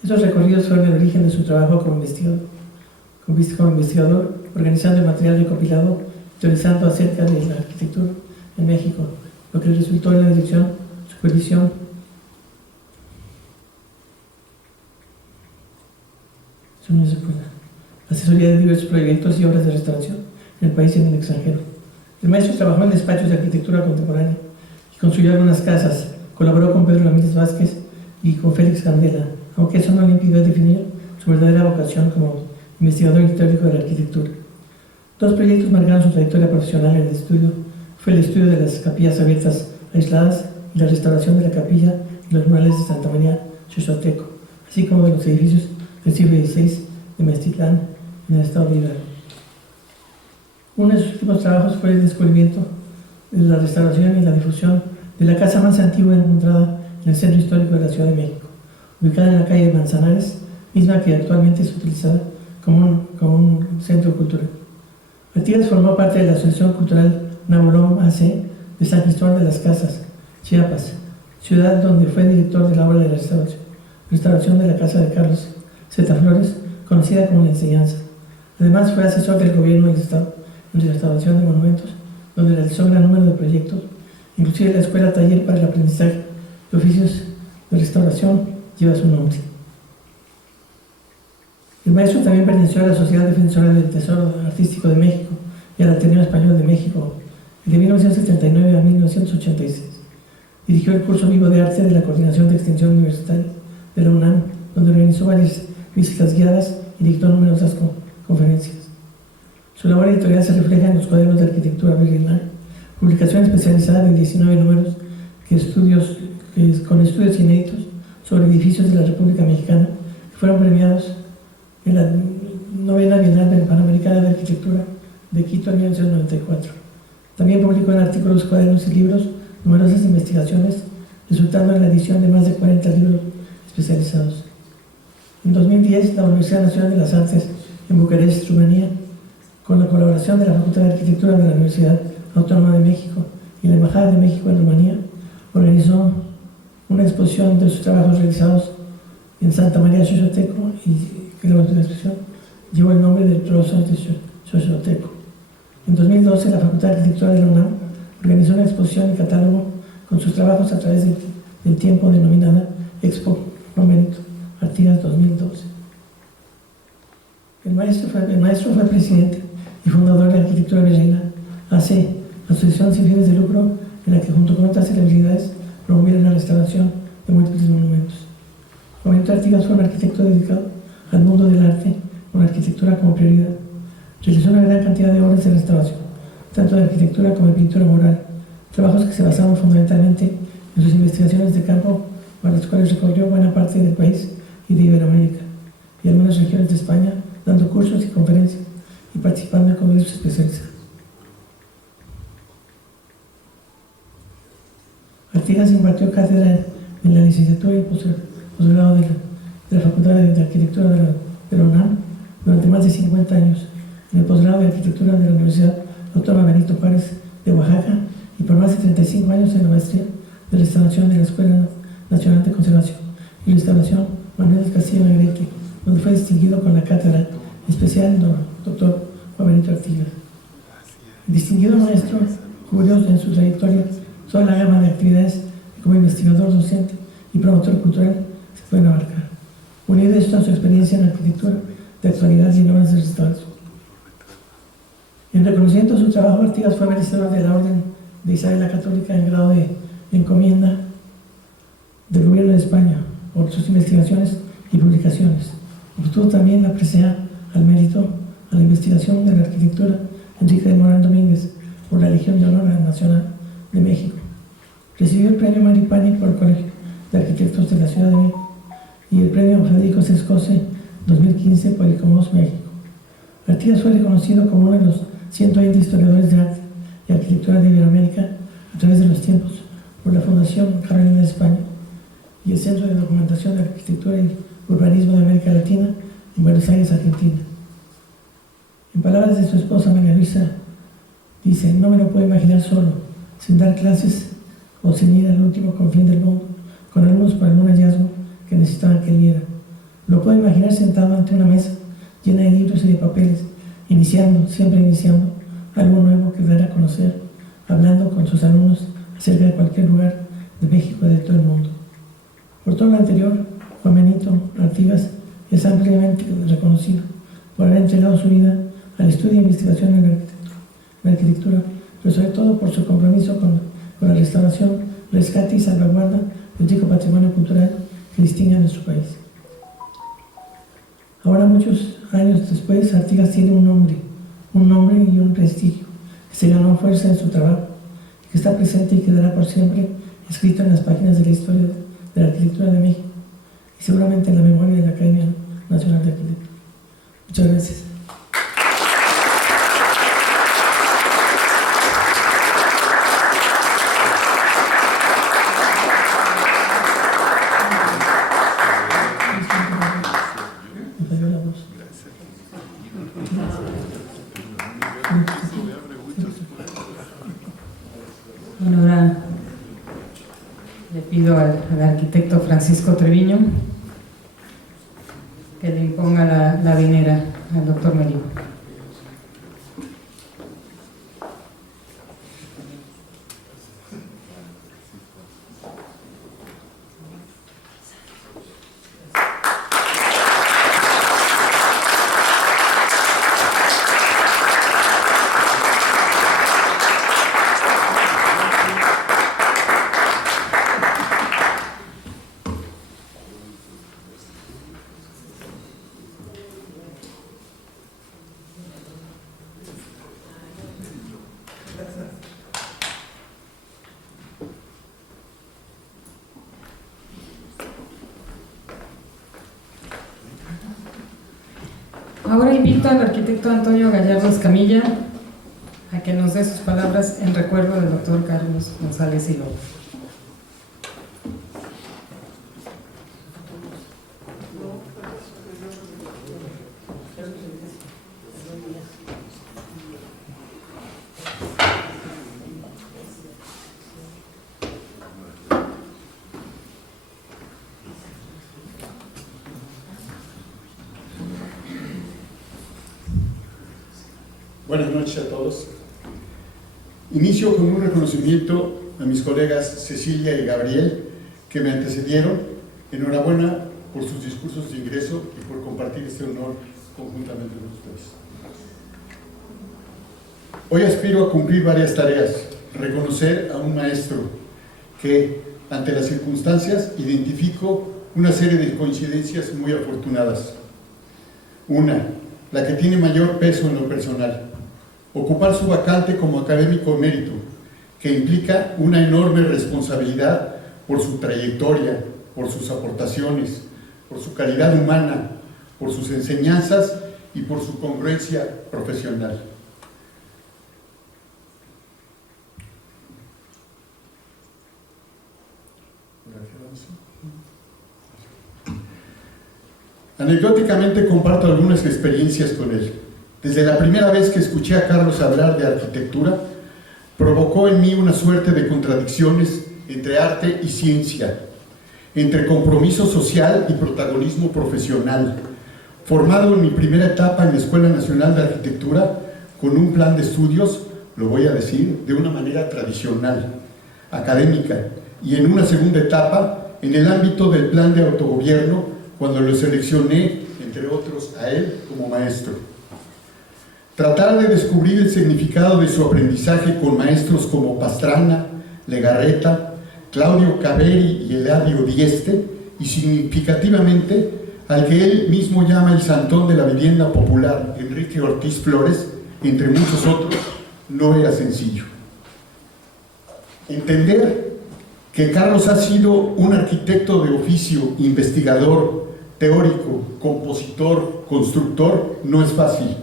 Estos recorridos fueron el origen de su trabajo como investigador, organizando el material recopilado, teorizando acerca de la arquitectura en México, lo que resultó en la dirección, supervisión, asesoría de diversos proyectos y obras de restauración en el país y en el extranjero. El maestro trabajó en despachos de arquitectura contemporánea y construyó algunas casas, colaboró con Pedro Ramírez Vázquez y con Félix Candela, aunque eso no le impidió definir su verdadera vocación como investigador histórico de la arquitectura. Dos proyectos marcaron su trayectoria profesional en el estudio. Fue el estudio de las capillas abiertas aisladas y la restauración de la capilla y los murales de Santa María Xochotecco, así como de los edificios del siglo XVI de Mestitlán en el estado de Hidalgo. Uno de sus últimos trabajos fue el descubrimiento de la restauración y la difusión de la casa más antigua encontrada en el centro histórico de la Ciudad de México, ubicada en la calle de Manzanares, misma que actualmente es utilizada como un centro cultural. Artigas formó parte de la Asociación Cultural Nabolom AC de San Cristóbal de las Casas, Chiapas, ciudad donde fue director de la obra de la restauración de la casa de Carlos Z. Flores, conocida como La Enseñanza. Además fue asesor del gobierno del Estado en restauración de monumentos, donde realizó un gran número de proyectos, inclusive la escuela taller para el aprendizaje de oficios de restauración lleva su nombre. El maestro también perteneció a la Sociedad Defensora del Tesoro Artístico de México y al Ateneo Español de México, de 1979 a 1986. Dirigió el curso Vivo de Arte de la Coordinación de Extensión Universitaria de la UNAM, donde organizó varias visitas guiadas y dictó numerosas conferencias. Su labor editorial se refleja en los cuadernos de arquitectura virreinal, publicación especializada de 19 números con estudios inéditos sobre edificios de la República Mexicana, que fueron premiados en la 9ª Bienal Panamericana de Arquitectura de Quito en 1994. También publicó en artículos, cuadernos y libros numerosas investigaciones, resultando en la edición de más de 40 libros especializados. En 2010, la Universidad Nacional de las Artes en Bucarest, Rumanía, con la colaboración de la Facultad de Arquitectura de la Universidad Autónoma de México y la Embajada de México en Rumanía, organizó una exposición de sus trabajos realizados en Santa María Xochotecco y que la exposición llevó el nombre del trozo de Xochotecco. En 2012, la Facultad de Arquitectura de la UNAM organizó una exposición y catálogo con sus trabajos a través de del tiempo denominada Expo Juan Benito Artigas 2012. El maestro fue presidente y fundador de Arquitectura Virreina, AC, asociación sin fines de lucro, en la que junto con otras celebridades promovieron la restauración de múltiples monumentos. Juan Benito Artigas fue un arquitecto dedicado al mundo del arte, con la arquitectura como prioridad. Realizó una gran cantidad de obras de restauración, tanto de arquitectura como de pintura mural, trabajos que se basaban fundamentalmente en sus investigaciones de campo, para las cuales recorrió buena parte del país y de Iberoamérica, y algunas regiones de España, dando cursos y conferencias y participando en congresos especializados. Artigas impartió cátedra en la licenciatura y posgrado de la Facultad de Arquitectura de la UNAM durante más de 50 años, en el posgrado de Arquitectura de la Universidad Autónoma Benito Juárez de Oaxaca y por más de 35 años en la maestría de restauración de la Escuela Nacional de Conservación y Restauración Manuel del Castillo Negrete, donde fue distinguido con la cátedra especial doctor Juan Benito Artigas. El distinguido maestro cubrió en su trayectoria toda la gama de actividades que como investigador, docente y promotor cultural se pueden abarcar. Unido esto a su experiencia en arquitectura de actualidad y en obras de restauración. En reconocimiento a su trabajo, Artigas fue merecedor de la Orden de Isabel la Católica en grado de encomienda del Gobierno de España por sus investigaciones y publicaciones. Obtuvo también la presea al mérito a la investigación de la arquitectura Enrique de Morán Domínguez por la Legión de Honor Nacional de México. Recibió el premio Maripani por el Colegio de Arquitectos de la Ciudad de México y el premio Federico Sescose 2015 por ICOMOS México. Artigas fue reconocido como uno de los 120 historiadores de arte y arquitectura de Iberoamérica a través de los tiempos por la Fundación Carolina de España y el Centro de Documentación de Arquitectura y Urbanismo de América Latina en Buenos Aires, Argentina. En palabras de su esposa María Luisa, dice: no me lo puedo imaginar solo, sin dar clases o sin ir al último confín del mundo, con alumnos por algún hallazgo que necesitaban que él viera. Lo puedo imaginar sentado ante una mesa llena de libros y de papeles, siempre iniciando algo nuevo que dar a conocer, hablando con sus alumnos acerca de cualquier lugar de México y de todo el mundo. Por todo lo anterior, Juan Benito Artigas es ampliamente reconocido por haber entregado su vida al estudio e investigación en la arquitectura, pero sobre todo por su compromiso con la restauración, rescate y salvaguarda del rico patrimonio cultural que distingue a nuestro país. Ahora, muchos años después, Artigas tiene un nombre y un prestigio que se ganó a fuerza en su trabajo, que está presente y quedará por siempre escrito en las páginas de la historia de la arquitectura de México y seguramente en la memoria de la Academia Nacional de Arquitectura. Muchas gracias. Bueno, ahora le pido al arquitecto Francisco Treviño que le imponga la vinera al doctor Merino. Ahora invito al arquitecto Antonio Gallardo Escamilla a que nos dé sus palabras en recuerdo del doctor Carlos González Silva. Buenas noches a todos. Inicio con un reconocimiento a mis colegas Cecilia y Gabriel, que me antecedieron, enhorabuena por sus discursos de ingreso y por compartir este honor conjuntamente con ustedes. Hoy aspiro a cumplir varias tareas, reconocer a un maestro que, ante las circunstancias, identifico una serie de coincidencias muy afortunadas. Una, la que tiene mayor peso en lo personal, ocupar su vacante como académico emérito, que implica una enorme responsabilidad por su trayectoria, por sus aportaciones, por su calidad humana, por sus enseñanzas y por su congruencia profesional. Anecdóticamente comparto algunas experiencias con él. Desde la primera vez que escuché a Carlos hablar de arquitectura, provocó en mí una suerte de contradicciones entre arte y ciencia, entre compromiso social y protagonismo profesional. Formado en mi primera etapa en la Escuela Nacional de Arquitectura, con un plan de estudios, lo voy a decir, de una manera tradicional, académica, y en una segunda etapa en el ámbito del plan de autogobierno, cuando lo seleccioné, entre otros, a él como maestro. Tratar de descubrir el significado de su aprendizaje con maestros como Pastrana, Legarreta, Claudio Caveri y Eladio Dieste, y significativamente al que él mismo llama el santón de la vivienda popular, Enrique Ortiz Flores, entre muchos otros, no era sencillo. Entender que Carlos ha sido un arquitecto de oficio, investigador, teórico, compositor, constructor, no es fácil.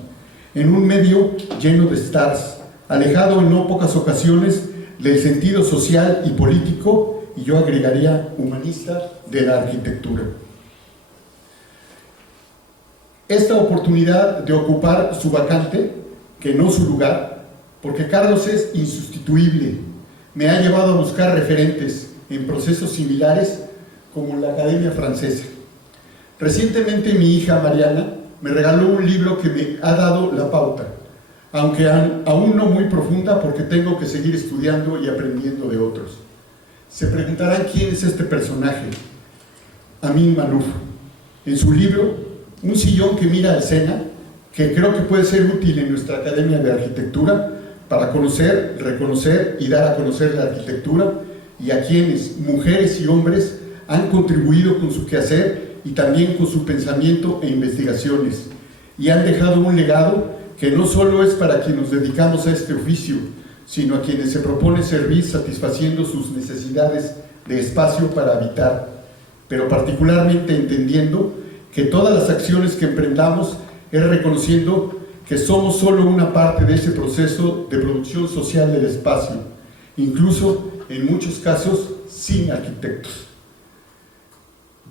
En un medio lleno de stars, alejado en no pocas ocasiones del sentido social y político, y yo agregaría humanista, de la arquitectura. Esta oportunidad de ocupar su vacante, que no su lugar, porque Carlos es insustituible, me ha llevado a buscar referentes en procesos similares como en la Academia Francesa. Recientemente mi hija Mariana me regaló un libro que me ha dado la pauta, aunque aún no muy profunda porque tengo que seguir estudiando y aprendiendo de otros. Se preguntarán quién es este personaje. Amin Maalouf. En su libro, Un sillón que mira al Sena, que creo que puede ser útil en nuestra Academia de Arquitectura para conocer, reconocer y dar a conocer la arquitectura y a quienes, mujeres y hombres, han contribuido con su quehacer y también con su pensamiento e investigaciones, y han dejado un legado que no solo es para quienes nos dedicamos a este oficio, sino a quienes se propone servir satisfaciendo sus necesidades de espacio para habitar, pero particularmente entendiendo que todas las acciones que emprendamos es reconociendo que somos solo una parte de ese proceso de producción social del espacio, incluso en muchos casos sin arquitectos.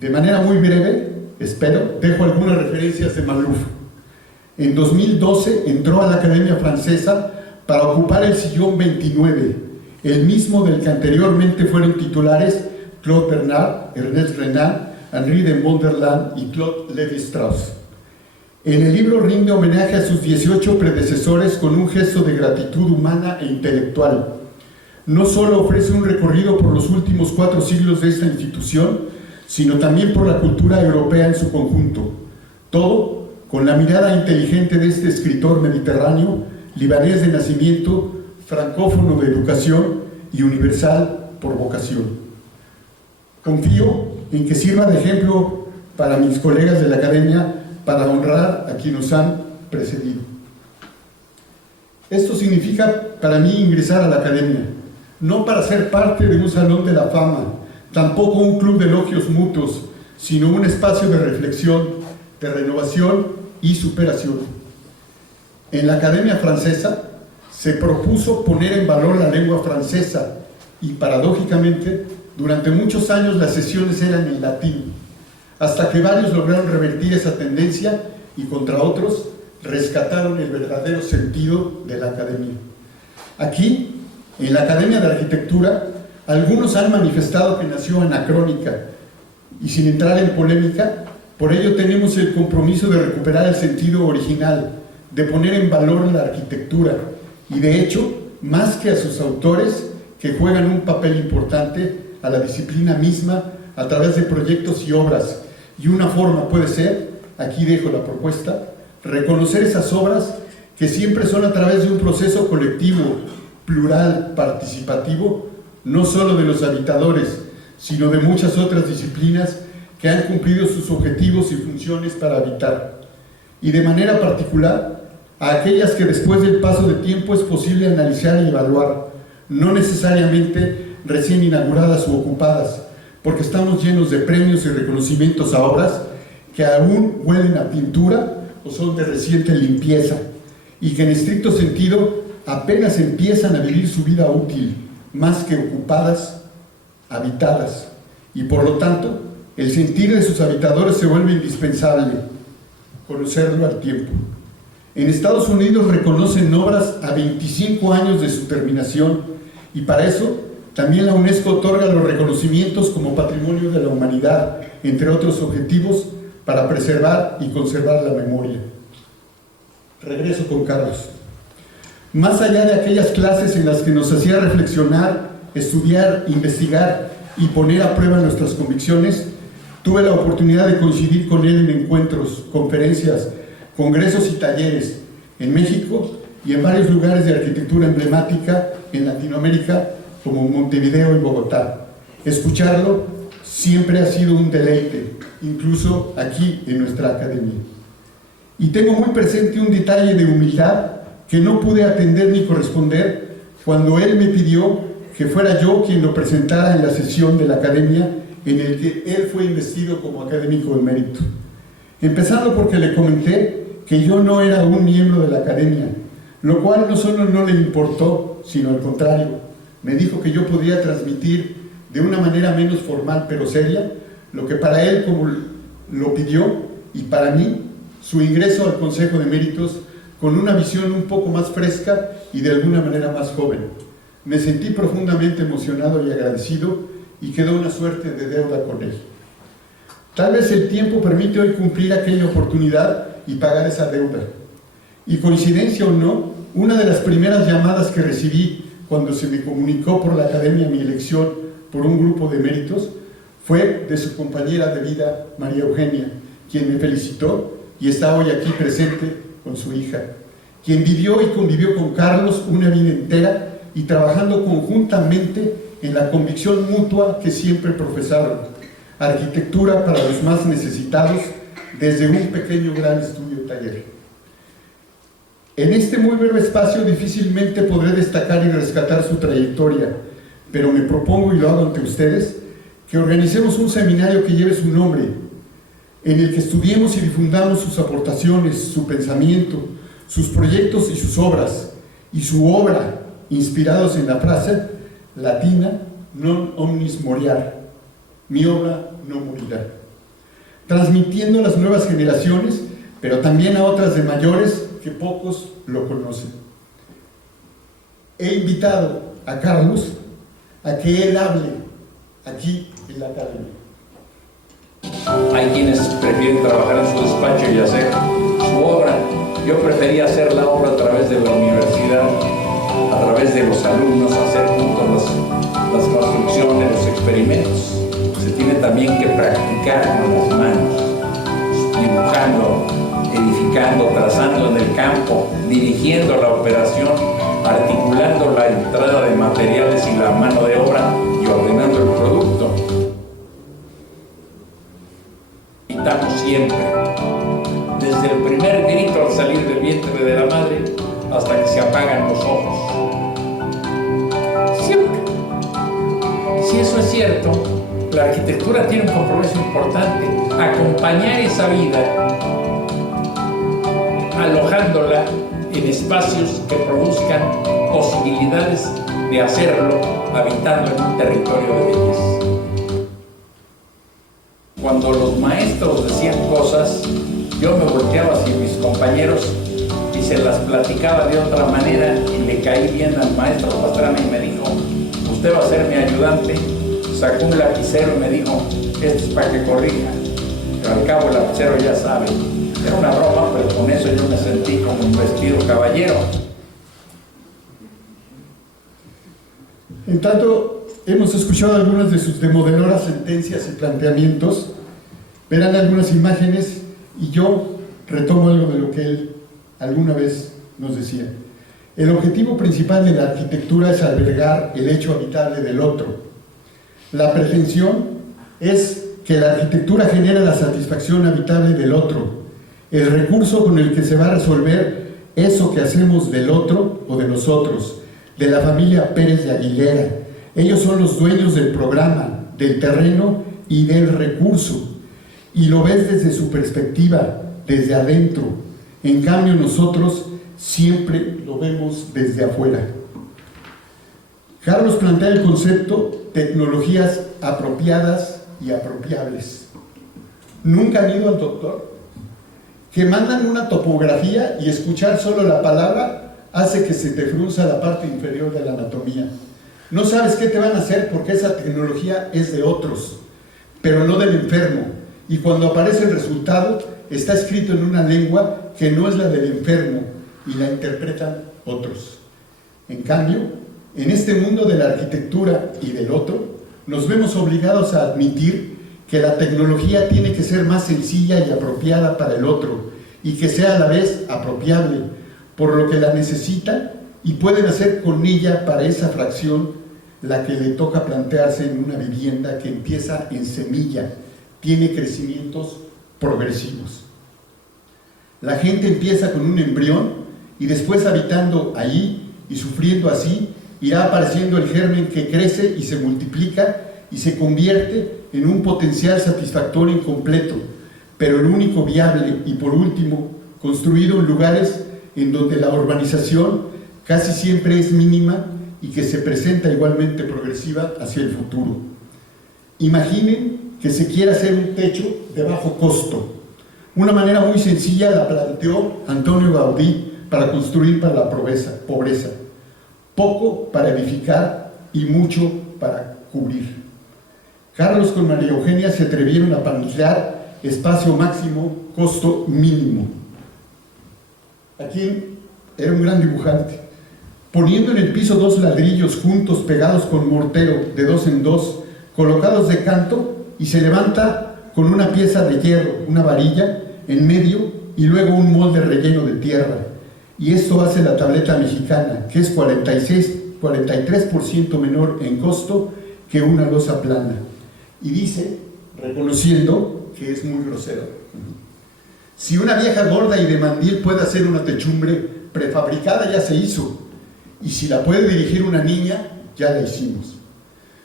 De manera muy breve, espero, dejo algunas referencias de Maalouf. En 2012 entró a la Academia Francesa para ocupar el sillón 29, el mismo del que anteriormente fueron titulares Claude Bernard, Ernest Renan, Henri de Monderland y Claude Lévi-Strauss. En el libro rinde homenaje a sus 18 predecesores con un gesto de gratitud humana e intelectual. No solo ofrece un recorrido por los últimos 4 siglos de esta institución, sino también por la cultura europea en su conjunto. Todo con la mirada inteligente de este escritor mediterráneo, libanés de nacimiento, francófono de educación y universal por vocación. Confío en que sirva de ejemplo para mis colegas de la Academia para honrar a quienes nos han precedido. Esto significa para mí ingresar a la Academia, no para ser parte de un salón de la fama, tampoco un club de elogios mutuos, sino un espacio de reflexión, de renovación y superación. En la Academia Francesa se propuso poner en valor la lengua francesa y, paradójicamente, durante muchos años las sesiones eran en latín, hasta que varios lograron revertir esa tendencia y, contra otros, rescataron el verdadero sentido de la Academia. Aquí, en la Academia de Arquitectura, algunos han manifestado que nació anacrónica, y sin entrar en polémica, por ello tenemos el compromiso de recuperar el sentido original, de poner en valor la arquitectura, y de hecho, más que a sus autores, que juegan un papel importante, a la disciplina misma a través de proyectos y obras. Y una forma puede ser, aquí dejo la propuesta, reconocer esas obras que siempre son a través de un proceso colectivo, plural, participativo, no solo de los habitadores, sino de muchas otras disciplinas que han cumplido sus objetivos y funciones para habitar. Y de manera particular, a aquellas que después del paso de tiempo es posible analizar y evaluar, no necesariamente recién inauguradas u ocupadas, porque estamos llenos de premios y reconocimientos a obras que aún huelen a pintura o son de reciente limpieza, y que en estricto sentido apenas empiezan a vivir su vida útil, más que ocupadas, habitadas, y por lo tanto, el sentir de sus habitadores se vuelve indispensable, conocerlo al tiempo. En Estados Unidos reconocen obras a 25 años de su terminación, y para eso también la UNESCO otorga los reconocimientos como Patrimonio de la Humanidad, entre otros objetivos, para preservar y conservar la memoria. Regreso con Carlos. Más allá de aquellas clases en las que nos hacía reflexionar, estudiar, investigar y poner a prueba nuestras convicciones, tuve la oportunidad de coincidir con él en encuentros, conferencias, congresos y talleres en México y en varios lugares de arquitectura emblemática en Latinoamérica, como Montevideo y Bogotá. Escucharlo siempre ha sido un deleite, incluso aquí en nuestra academia. Y tengo muy presente un detalle de humildad que no pude atender ni corresponder cuando él me pidió que fuera yo quien lo presentara en la sesión de la academia en el que él fue investido como académico de mérito. Empezando porque le comenté que yo no era un miembro de la academia, lo cual no solo no le importó, sino al contrario, me dijo que yo podría transmitir de una manera menos formal pero seria lo que para él como lo pidió y para mí su ingreso al Consejo de Méritos con una visión un poco más fresca y de alguna manera más joven. Me sentí profundamente emocionado y agradecido y quedó una suerte de deuda con él. Tal vez el tiempo permite hoy cumplir aquella oportunidad y pagar esa deuda. Y coincidencia o no, una de las primeras llamadas que recibí cuando se me comunicó por la academia mi elección por un grupo de méritos fue de su compañera de vida, María Eugenia, quien me felicitó y está hoy aquí presente con su hija, quien vivió y convivió con Carlos una vida entera y trabajando conjuntamente en la convicción mutua que siempre profesaron: arquitectura para los más necesitados desde un pequeño gran estudio taller. En este muy breve espacio difícilmente podré destacar y rescatar su trayectoria, pero me propongo, y lo hago ante ustedes, que organicemos un seminario que lleve su nombre, en el que estudiemos y difundamos sus aportaciones, su pensamiento, sus proyectos y sus obras, y su obra, inspirados en la frase latina non omnis moriar, mi obra no morirá, transmitiendo a las nuevas generaciones, pero también a otras de mayores que pocos lo conocen. He invitado a Carlos a que él hable aquí en la academia. Hay quienes prefieren trabajar en su despacho y hacer su obra. Yo prefería hacer la obra a través de la universidad, a través de los alumnos, hacer juntos las construcciones, los experimentos. Se tiene también que practicar con las manos, dibujando, edificando, trazando en el campo, dirigiendo la operación, articulando la entrada de materiales y la mano de obra y ordenando el producto. Invitamos siempre, desde el primer grito al salir del vientre de la madre hasta que se apagan los ojos. Siempre. Si eso es cierto, la arquitectura tiene un compromiso importante: acompañar esa vida, alojándola en espacios que produzcan posibilidades de hacerlo, habitando en un territorio de belleza. Cuando los maestros decían cosas, yo me volteaba hacia mis compañeros y se las platicaba de otra manera, y le caí bien al maestro Pastrana y me dijo: usted va a ser mi ayudante. Sacó un lapicero y me dijo: este es para que corrija. Pero al cabo el lapicero ya sabe. Era una broma, pero con eso yo me sentí como un vestido caballero. En tanto, hemos escuchado algunas de sus demoledoras sentencias y planteamientos, verán algunas imágenes y yo retomo algo de lo que él alguna vez nos decía. El objetivo principal de la arquitectura es albergar el hecho habitable del otro. La pretensión es que la arquitectura genere la satisfacción habitable del otro, el recurso con el que se va a resolver eso que hacemos del otro o de nosotros, de la familia Pérez de Aguilera. Ellos son los dueños del programa, del terreno y del recurso, y lo ves desde su perspectiva, desde adentro. En cambio, nosotros siempre lo vemos desde afuera. Carlos plantea el concepto tecnologías apropiadas y apropiables. ¿Nunca han ido al doctor? Que mandan una topografía y escuchar solo la palabra hace que se te frunza la parte inferior de la anatomía. No sabes qué te van a hacer porque esa tecnología es de otros, pero no del enfermo. Y cuando aparece el resultado, está escrito en una lengua que no es la del enfermo y la interpretan otros. En cambio, en este mundo de la arquitectura y del otro, nos vemos obligados a admitir que la tecnología tiene que ser más sencilla y apropiada para el otro, y que sea a la vez apropiable, por lo que la necesita y pueden hacer con ella para esa fracción la que le toca plantearse en una vivienda que empieza en semilla, tiene crecimientos progresivos. La gente empieza con un embrión y después habitando allí y sufriendo así, irá apareciendo el germen que crece y se multiplica y se convierte en un potencial satisfactorio incompleto, pero el único viable y por último construido en lugares en donde la urbanización casi siempre es mínima y que se presenta igualmente progresiva hacia el futuro. Imaginen que se quiere hacer un techo de bajo costo. Una manera muy sencilla la planteó Antonio Gaudí para construir para la pobreza. Poco para edificar y mucho para cubrir. Carlos con María Eugenia se atrevieron a plantear espacio máximo, costo mínimo. Aquí era un gran dibujante. Poniendo en el piso 2 ladrillos juntos pegados con mortero de 2 en 2, colocados de canto, y se levanta con una pieza de hierro, una varilla en medio y luego un molde relleno de tierra. Y esto hace la tableta mexicana, que es 43% menor en costo que una losa plana. Y dice, reconociendo que es muy grosero: si una vieja gorda y de mandil puede hacer una techumbre prefabricada, ya se hizo. Y si la puede dirigir una niña, ya la hicimos.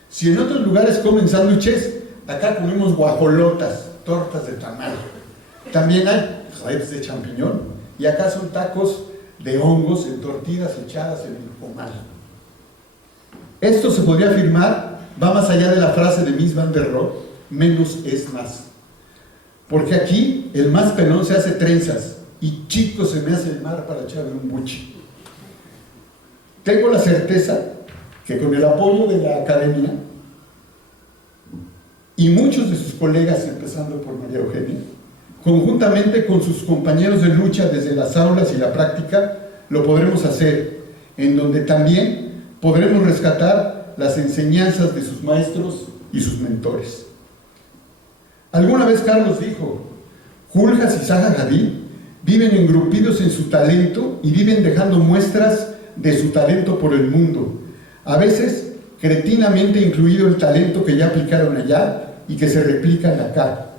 Si en otros lugares comen sándwiches, acá comemos guajolotas, tortas de tamal. También hay crepes de champiñón, y acá son tacos de hongos en tortillas echadas en el comal. Esto se podría afirmar, va más allá de la frase de Mies van der Rohe: menos es más. Porque aquí el más pelón se hace trenzas y chico se me hace el mar para echarle un buche. Tengo la certeza que con el apoyo de la academia y muchos de sus colegas, empezando por María Eugenia, conjuntamente con sus compañeros de lucha desde las aulas y la práctica, lo podremos hacer, en donde también podremos rescatar las enseñanzas de sus maestros y sus mentores. Alguna vez Carlos dijo: Jules y Zaha Hadid viven engrupidos en su talento y viven dejando muestras de su talento por el mundo, a veces cretinamente incluido el talento que ya aplicaron allá y que se replican acá,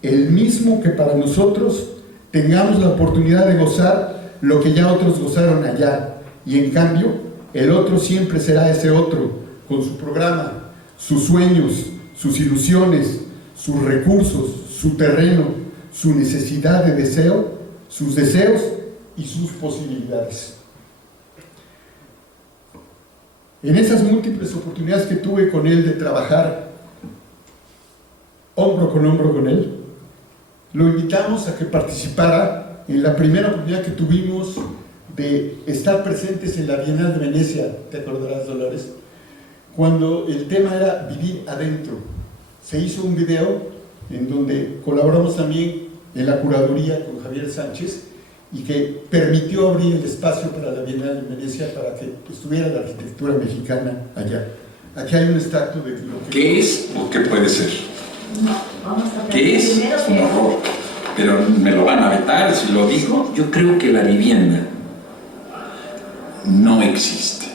el mismo que para nosotros tengamos la oportunidad de gozar lo que ya otros gozaron allá, y en cambio el otro siempre será ese otro, con su programa, sus sueños, sus ilusiones, sus recursos, su terreno, su necesidad de deseo, sus deseos y sus posibilidades. En esas múltiples oportunidades que tuve con él de trabajar hombro con él, lo invitamos a que participara en la primera oportunidad que tuvimos de estar presentes en la Bienal de Venecia. ¿Te acordarás, Dolores? Cuando el tema era vivir adentro. Se hizo un video en donde colaboramos también en la curaduría con Javier Sánchez, y que permitió abrir el espacio para la Bienal de Venecia para que estuviera la arquitectura mexicana allá. Aquí hay un extracto de lo que... ¿Qué es o qué puede ser? ¿Qué es? Es un horror. Pero me lo van a vetar si lo digo. Yo creo que la vivienda no existe.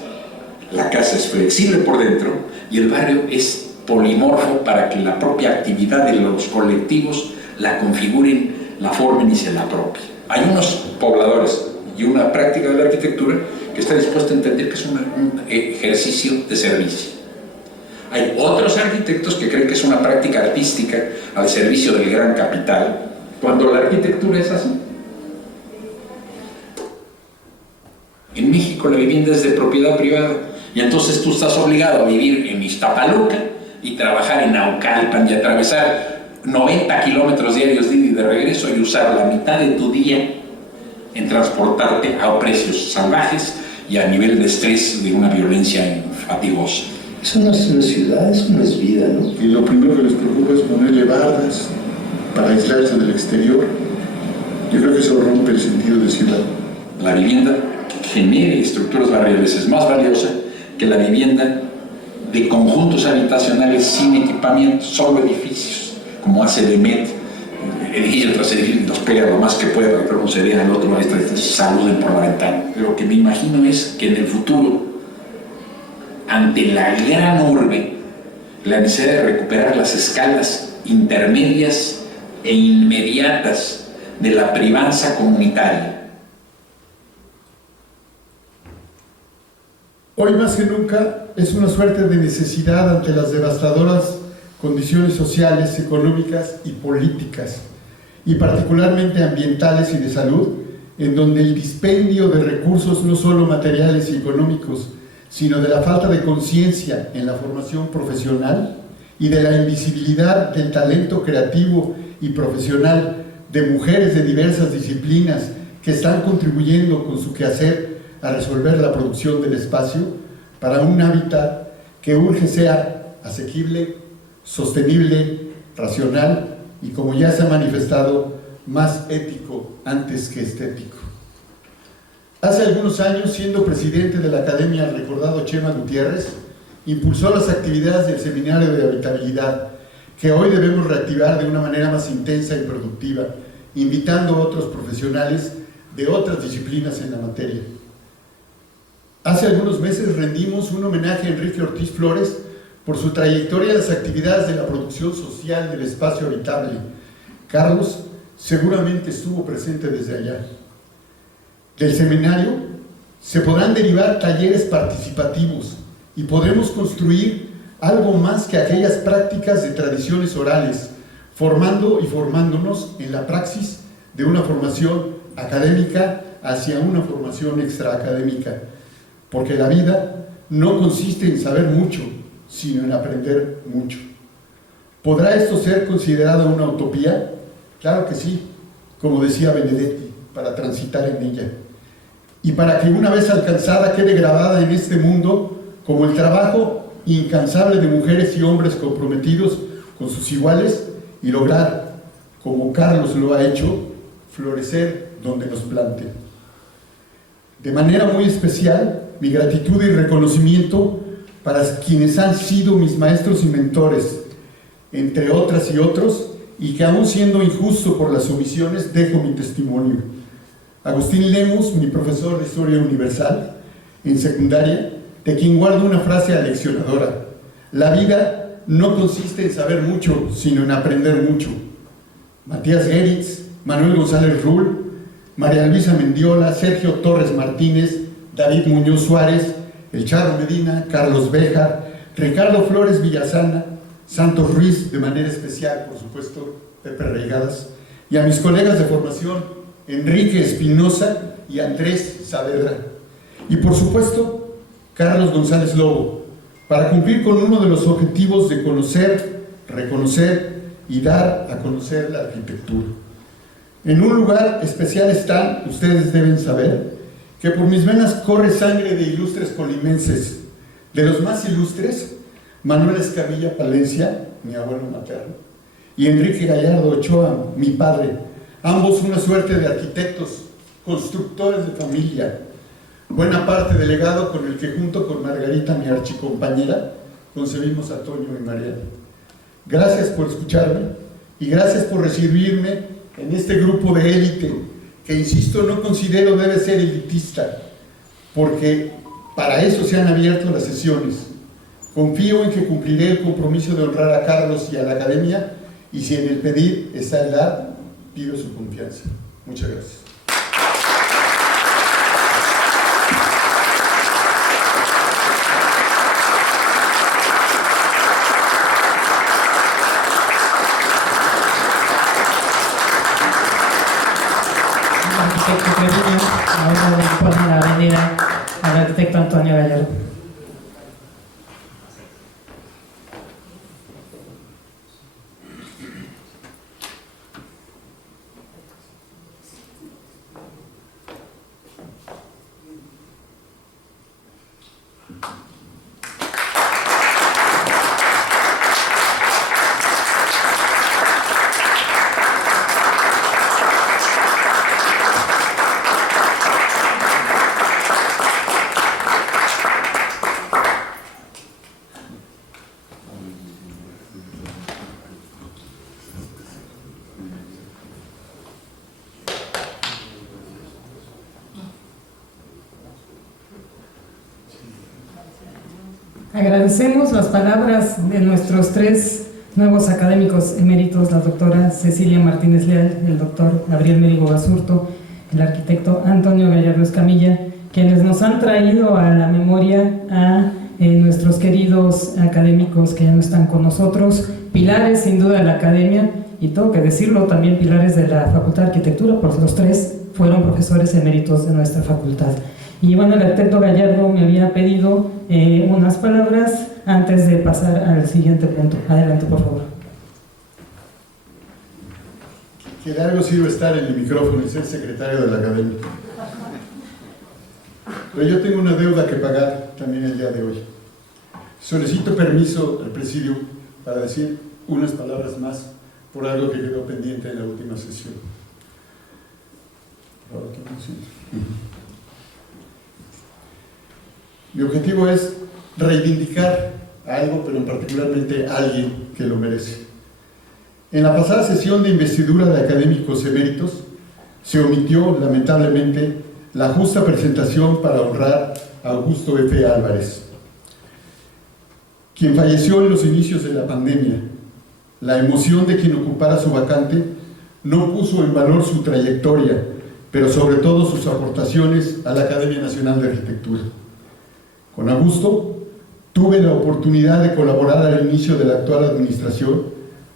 La casa es flexible por dentro y el barrio es polimorfo para que la propia actividad de los colectivos la configuren, la formen y se la apropien. Hay unos pobladores y una práctica de la arquitectura que está dispuesta a entender que es un ejercicio de servicio. Hay otros arquitectos que creen que es una práctica artística al servicio del gran capital, cuando la arquitectura es así. En México la vivienda es de propiedad privada y entonces tú estás obligado a vivir en Iztapaluca y trabajar en Naucalpan y atravesar 90 kilómetros diarios de ida y de regreso y usar la mitad de tu día en transportarte a precios salvajes y a nivel de estrés de una violencia fatigosa. Eso no es una ciudad, eso no es vida, ¿no? Y lo primero que les preocupa es ponerle bardas para aislarse del exterior. Yo creo que eso rompe el sentido de ciudad. La vivienda que genere estructuras barriales es más valiosa que la vivienda de conjuntos habitacionales sin equipamiento, solo edificios, como hace Demet, edificio tras edificio, los pega lo más que pueda, pero no se vea al otro, saluden por la ventana. Lo que me imagino es que en el futuro, ante la gran urbe, la necesidad de recuperar las escalas intermedias e inmediatas de la privanza comunitaria. Hoy más que nunca es una suerte de necesidad ante las devastadoras condiciones sociales, económicas y políticas, y particularmente ambientales y de salud, en donde el dispendio de recursos no solo materiales y económicos, sino de la falta de conciencia en la formación profesional y de la invisibilidad del talento creativo y profesional de mujeres de diversas disciplinas que están contribuyendo con su quehacer a resolver la producción del espacio para un hábitat que urge sea asequible, sostenible, racional y, como ya se ha manifestado, más ético antes que estético. Hace algunos años, siendo presidente de la Academia, el recordado Chema Gutiérrez impulsó las actividades del Seminario de Habitabilidad, que hoy debemos reactivar de una manera más intensa y productiva, invitando a otros profesionales de otras disciplinas en la materia. Hace algunos meses rendimos un homenaje a Enrique Ortiz Flores por su trayectoria en las actividades de la producción social del espacio habitable. Carlos seguramente estuvo presente desde allá. Del seminario se podrán derivar talleres participativos y podremos construir algo más que aquellas prácticas de tradiciones orales, formando y formándonos en la praxis de una formación académica hacia una formación extraacadémica, porque la vida no consiste en saber mucho, sino en aprender mucho. ¿Podrá esto ser considerado una utopía? Claro que sí, como decía Benedetti, para transitar en ella. Y para que una vez alcanzada quede grabada en este mundo como el trabajo incansable de mujeres y hombres comprometidos con sus iguales y lograr, como Carlos lo ha hecho, florecer donde nos plante. De manera muy especial, mi gratitud y reconocimiento para quienes han sido mis maestros y mentores, entre otras y otros, y que aún siendo injusto por las omisiones, dejo mi testimonio. Agustín Lemus, mi profesor de Historia Universal en secundaria, de quien guardo una frase aleccionadora: la vida no consiste en saber mucho, sino en aprender mucho. Matías Geritz, Manuel González Rull, María Luisa Mendiola, Sergio Torres Martínez, David Muñoz Suárez, El Charro Medina, Carlos Béjar, Ricardo Flores Villasana, Santos Ruiz, de manera especial, por supuesto, Pepe Reigadas, y a mis colegas de formación, Enrique Espinosa y Andrés Saavedra. Y por supuesto, Carlos González Lobo, para cumplir con uno de los objetivos de conocer, reconocer y dar a conocer la arquitectura. En un lugar especial están, ustedes deben saber, que por mis venas corre sangre de ilustres colimenses, de los más ilustres, Manuel Escamilla Palencia, mi abuelo materno, y Enrique Gallardo Ochoa, mi padre, ambos una suerte de arquitectos, constructores de familia, buena parte del legado con el que junto con Margarita, mi archicompañera, concebimos a Toño y Mariana. Gracias por escucharme y gracias por recibirme en este grupo de élite que, insisto, no considero debe ser elitista, porque para eso se han abierto las sesiones. Confío en que cumpliré el compromiso de honrar a Carlos y a la Academia, y si en el pedir está el dar, pido su confianza. Muchas gracias. Arquitecto Treviño, ahora le pone la avenida al arquitecto Antonio Gallardo. Agradecemos las palabras de nuestros 3 nuevos académicos eméritos, la doctora Cecilia Martínez Leal, el doctor Gabriel Merigo Basurto, el arquitecto Antonio Gallardo Escamilla, quienes nos han traído a la memoria a nuestros queridos académicos que ya no están con nosotros, pilares sin duda de la academia, y tengo que decirlo, también pilares de la Facultad de Arquitectura, porque los 3 fueron profesores eméritos de nuestra facultad. Y bueno, el arquitecto Gallardo me había pedido unas palabras antes de pasar al siguiente punto. Adelante, por favor. Que de algo sirve estar en el micrófono y ser secretario de la academia. Pero yo tengo una deuda que pagar también el día de hoy. Solicito permiso al presidio para decir unas palabras más por algo que quedó pendiente en la última sesión. Mi objetivo es reivindicar algo, pero particularmente a alguien que lo merece. En la pasada sesión de investidura de académicos eméritos se omitió, lamentablemente, la justa presentación para honrar a Augusto F. Álvarez, quien falleció en los inicios de la pandemia. La emoción de quien ocupara su vacante no puso en valor su trayectoria, pero sobre todo sus aportaciones a la Academia Nacional de Arquitectura. Con Augusto tuve la oportunidad de colaborar al inicio de la actual administración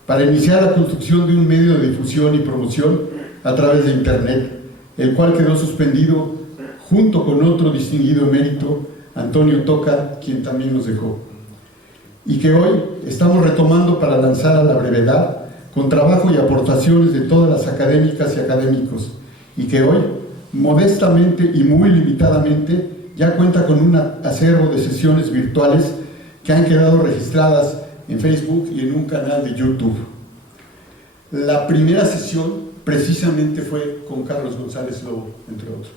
para iniciar la construcción de un medio de difusión y promoción a través de Internet, el cual quedó suspendido junto con otro distinguido emérito, Antonio Toca, quien también nos dejó. Y que hoy estamos retomando para lanzar a la brevedad, con trabajo y aportaciones de todas las académicas y académicos, y que hoy, modestamente y muy limitadamente, ya cuenta con un acervo de sesiones virtuales que han quedado registradas en Facebook y en un canal de YouTube. La primera sesión precisamente fue con Carlos González Lobo, entre otros.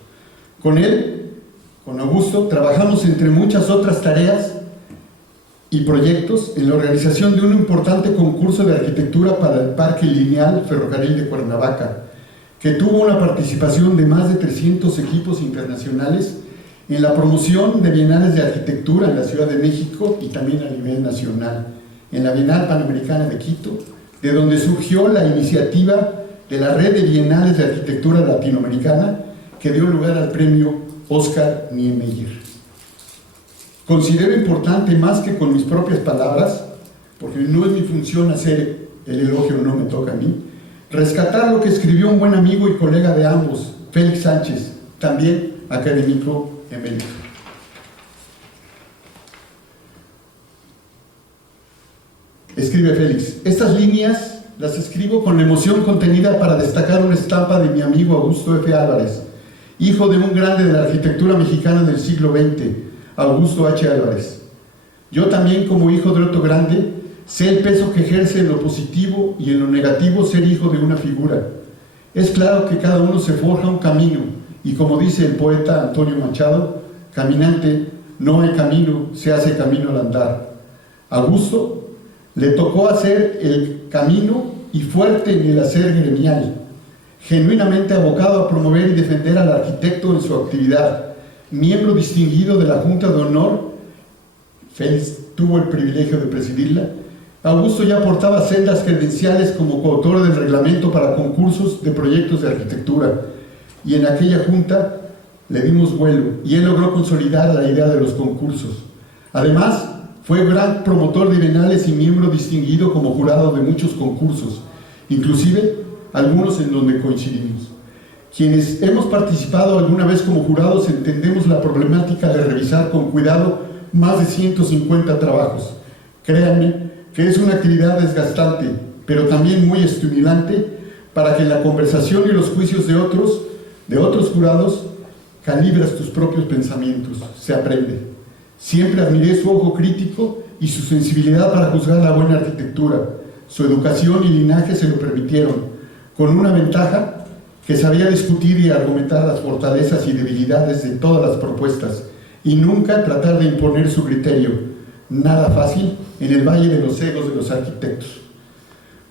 Con él, con Augusto, trabajamos entre muchas otras tareas y proyectos en la organización de un importante concurso de arquitectura para el Parque Lineal Ferrocarril de Cuernavaca, que tuvo una participación de más de 300 equipos internacionales en la promoción de bienales de arquitectura en la Ciudad de México y también a nivel nacional, en la Bienal Panamericana de Quito, de donde surgió la iniciativa de la Red de Bienales de Arquitectura Latinoamericana, que dio lugar al premio Oscar Niemeyer. Considero importante, más que con mis propias palabras, porque no es mi función hacer el elogio, no me toca a mí, rescatar lo que escribió un buen amigo y colega de ambos, Félix Sánchez, también académico emérito. Escribe Félix: estas líneas las escribo con la emoción contenida para destacar una estampa de mi amigo Augusto F. Álvarez, hijo de un grande de la arquitectura mexicana del siglo XX, Augusto H. Álvarez. Yo también, como hijo de otro grande, sé el peso que ejerce en lo positivo y en lo negativo ser hijo de una figura. Es claro que cada uno se forja un camino, y como dice el poeta Antonio Machado, caminante, no hay camino, se hace camino al andar. Augusto le tocó hacer el camino y fuerte en el hacer gremial, genuinamente abocado a promover y defender al arquitecto en su actividad, miembro distinguido de la Junta de Honor. Félix tuvo el privilegio de presidirla. Augusto ya aportaba sendas credenciales como coautor del reglamento para concursos de proyectos de arquitectura, y en aquella junta le dimos vuelo y él logró consolidar la idea de los concursos. Además, fue gran promotor de bienales y miembro distinguido como jurado de muchos concursos, inclusive algunos en donde coincidimos. Quienes hemos participado alguna vez como jurados entendemos la problemática de revisar con cuidado más de 150 trabajos. Créanme que es una actividad desgastante, pero también muy estimulante para que en la conversación y los juicios de otros jurados calibras tus propios pensamientos, se aprende. Siempre admiré su ojo crítico y su sensibilidad para juzgar la buena arquitectura. Su educación y linaje se lo permitieron, con una ventaja: que sabía discutir y argumentar las fortalezas y debilidades de todas las propuestas, y nunca tratar de imponer su criterio. Nada fácil en el valle de los egos de los arquitectos.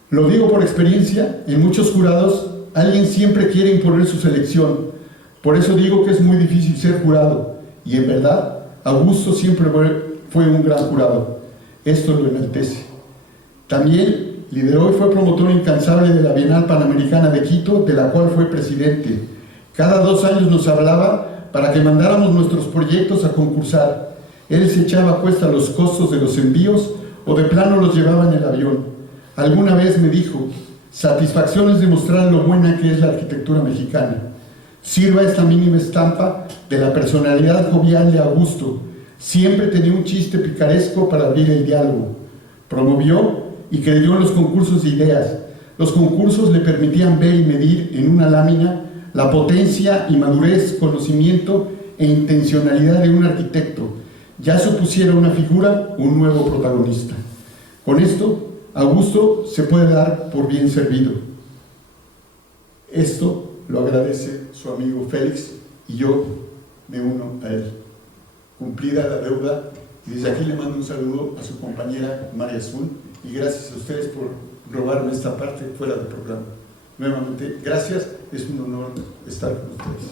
Lo digo por experiencia, en muchos jurados alguien siempre quiere imponer su selección. Por eso digo que es muy difícil ser jurado, y en verdad Augusto siempre fue un gran jurado. Esto lo enaltece. También lideró y fue promotor incansable de la Bienal Panamericana de Quito, de la cual fue presidente. Cada 2 años nos hablaba para que mandáramos nuestros proyectos a concursar. Él se echaba a cuesta los costos de los envíos o de plano los llevaba en el avión. Alguna vez me dijo: satisfacción es demostrar lo buena que es la arquitectura mexicana. Sirva esta mínima estampa de la personalidad jovial de Augusto. Siempre tenía un chiste picaresco para abrir el diálogo. Promovió y creyó en los concursos de ideas. Los concursos le permitían ver y medir en una lámina la potencia y madurez, conocimiento e intencionalidad de un arquitecto. Ya supusiera una figura, un nuevo protagonista. Con esto, Augusto se puede dar por bien servido. Esto lo agradece su amigo Félix y yo me uno a él. Cumplida la deuda, y desde aquí le mando un saludo a su compañera María Azul, y gracias a ustedes por robarme esta parte fuera del programa. Nuevamente, gracias, es un honor estar con ustedes.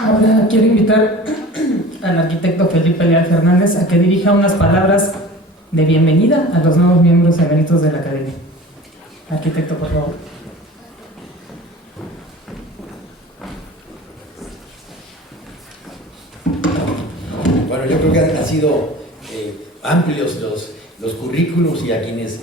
Ahora quiero invitar al arquitecto Felipe Leal Fernández a que dirija unas palabras de bienvenida a los nuevos miembros eméritos de la Academia. Arquitecto, por favor. Bueno, yo creo que han sido amplios los currículos, y a quienes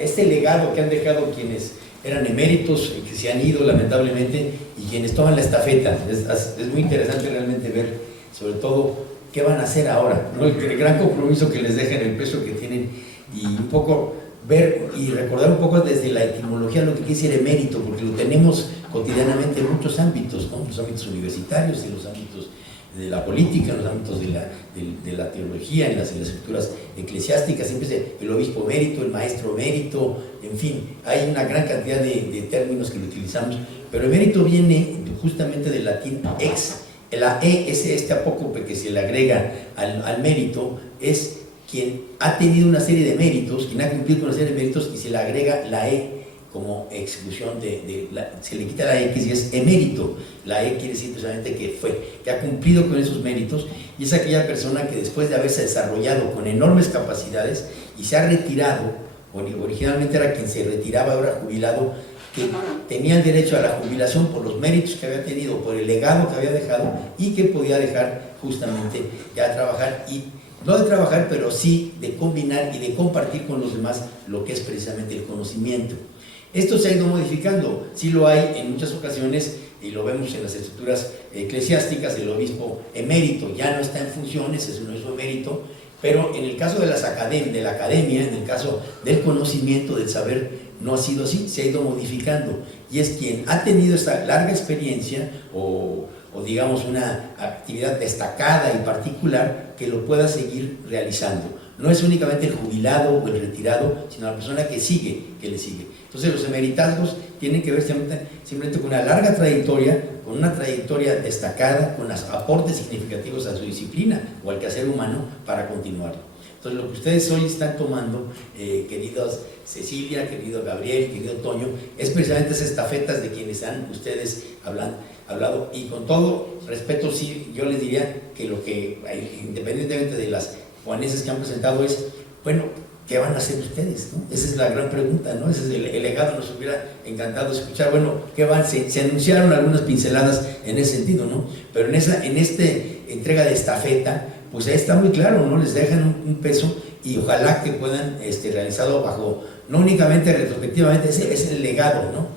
este legado que han dejado quienes eran eméritos y que se han ido lamentablemente, y quienes toman la estafeta. Es muy interesante realmente ver, sobre todo, qué van a hacer ahora, ¿no? El gran compromiso que les dejan, el peso que tienen, y un poco ver y recordar un poco desde la etimología lo que quiere decir emérito, porque lo tenemos cotidianamente en muchos ámbitos, ¿no? Los ámbitos universitarios, en los ámbitos de la política, en los ámbitos de la teología, en las estructuras eclesiásticas. Siempre es el obispo emérito, el maestro emérito, en fin, hay una gran cantidad de términos que lo utilizamos, pero emérito viene justamente del latín ex. La E es este apócope que se le agrega al mérito, es quien ha tenido una serie de méritos, quien ha cumplido con una serie de méritos, y se le agrega la E como exclusión se le quita la X y es emérito. La E quiere decir precisamente que ha cumplido con esos méritos, y es aquella persona que después de haberse desarrollado con enormes capacidades y se ha retirado, originalmente era quien se retiraba, ahora jubilado, que tenía el derecho a la jubilación por los méritos que había tenido, por el legado que había dejado, y que podía dejar justamente ya trabajar, y no de trabajar, pero sí de combinar y de compartir con los demás lo que es precisamente el conocimiento. Esto se ha ido modificando, sí lo hay en muchas ocasiones, y lo vemos en las estructuras eclesiásticas. El obispo emérito ya no está en funciones, es un obispo emérito, pero en el caso de la academia, en el caso del conocimiento, del saber, no ha sido así, se ha ido modificando, y es quien ha tenido esta larga experiencia o o digamos una actividad destacada y particular que lo pueda seguir realizando. No es únicamente el jubilado o el retirado, sino la persona que sigue, que le sigue. Entonces los emeritazgos tienen que ver simplemente con una larga trayectoria, con una trayectoria destacada, con los aportes significativos a su disciplina o al quehacer humano para continuarlo. Entonces lo que ustedes hoy están tomando, queridos Cecilia, querido Gabriel, querido Toño, es precisamente esas estafetas de quienes han ustedes hablado, y con todo respeto, sí, yo les diría que lo que, independientemente de las juaneses que han presentado, es, bueno, ¿qué van a hacer ustedes? ¿No? Esa es la gran pregunta, ¿no? Ese es el legado. Nos hubiera encantado escuchar, bueno, ¿qué van? Se anunciaron algunas pinceladas en ese sentido, ¿no? Pero en esta entrega de estafeta, pues ahí está muy claro, ¿no? Les dejan un peso, y ojalá que puedan realizarlo bajo, no únicamente retrospectivamente, ese es el legado, ¿no?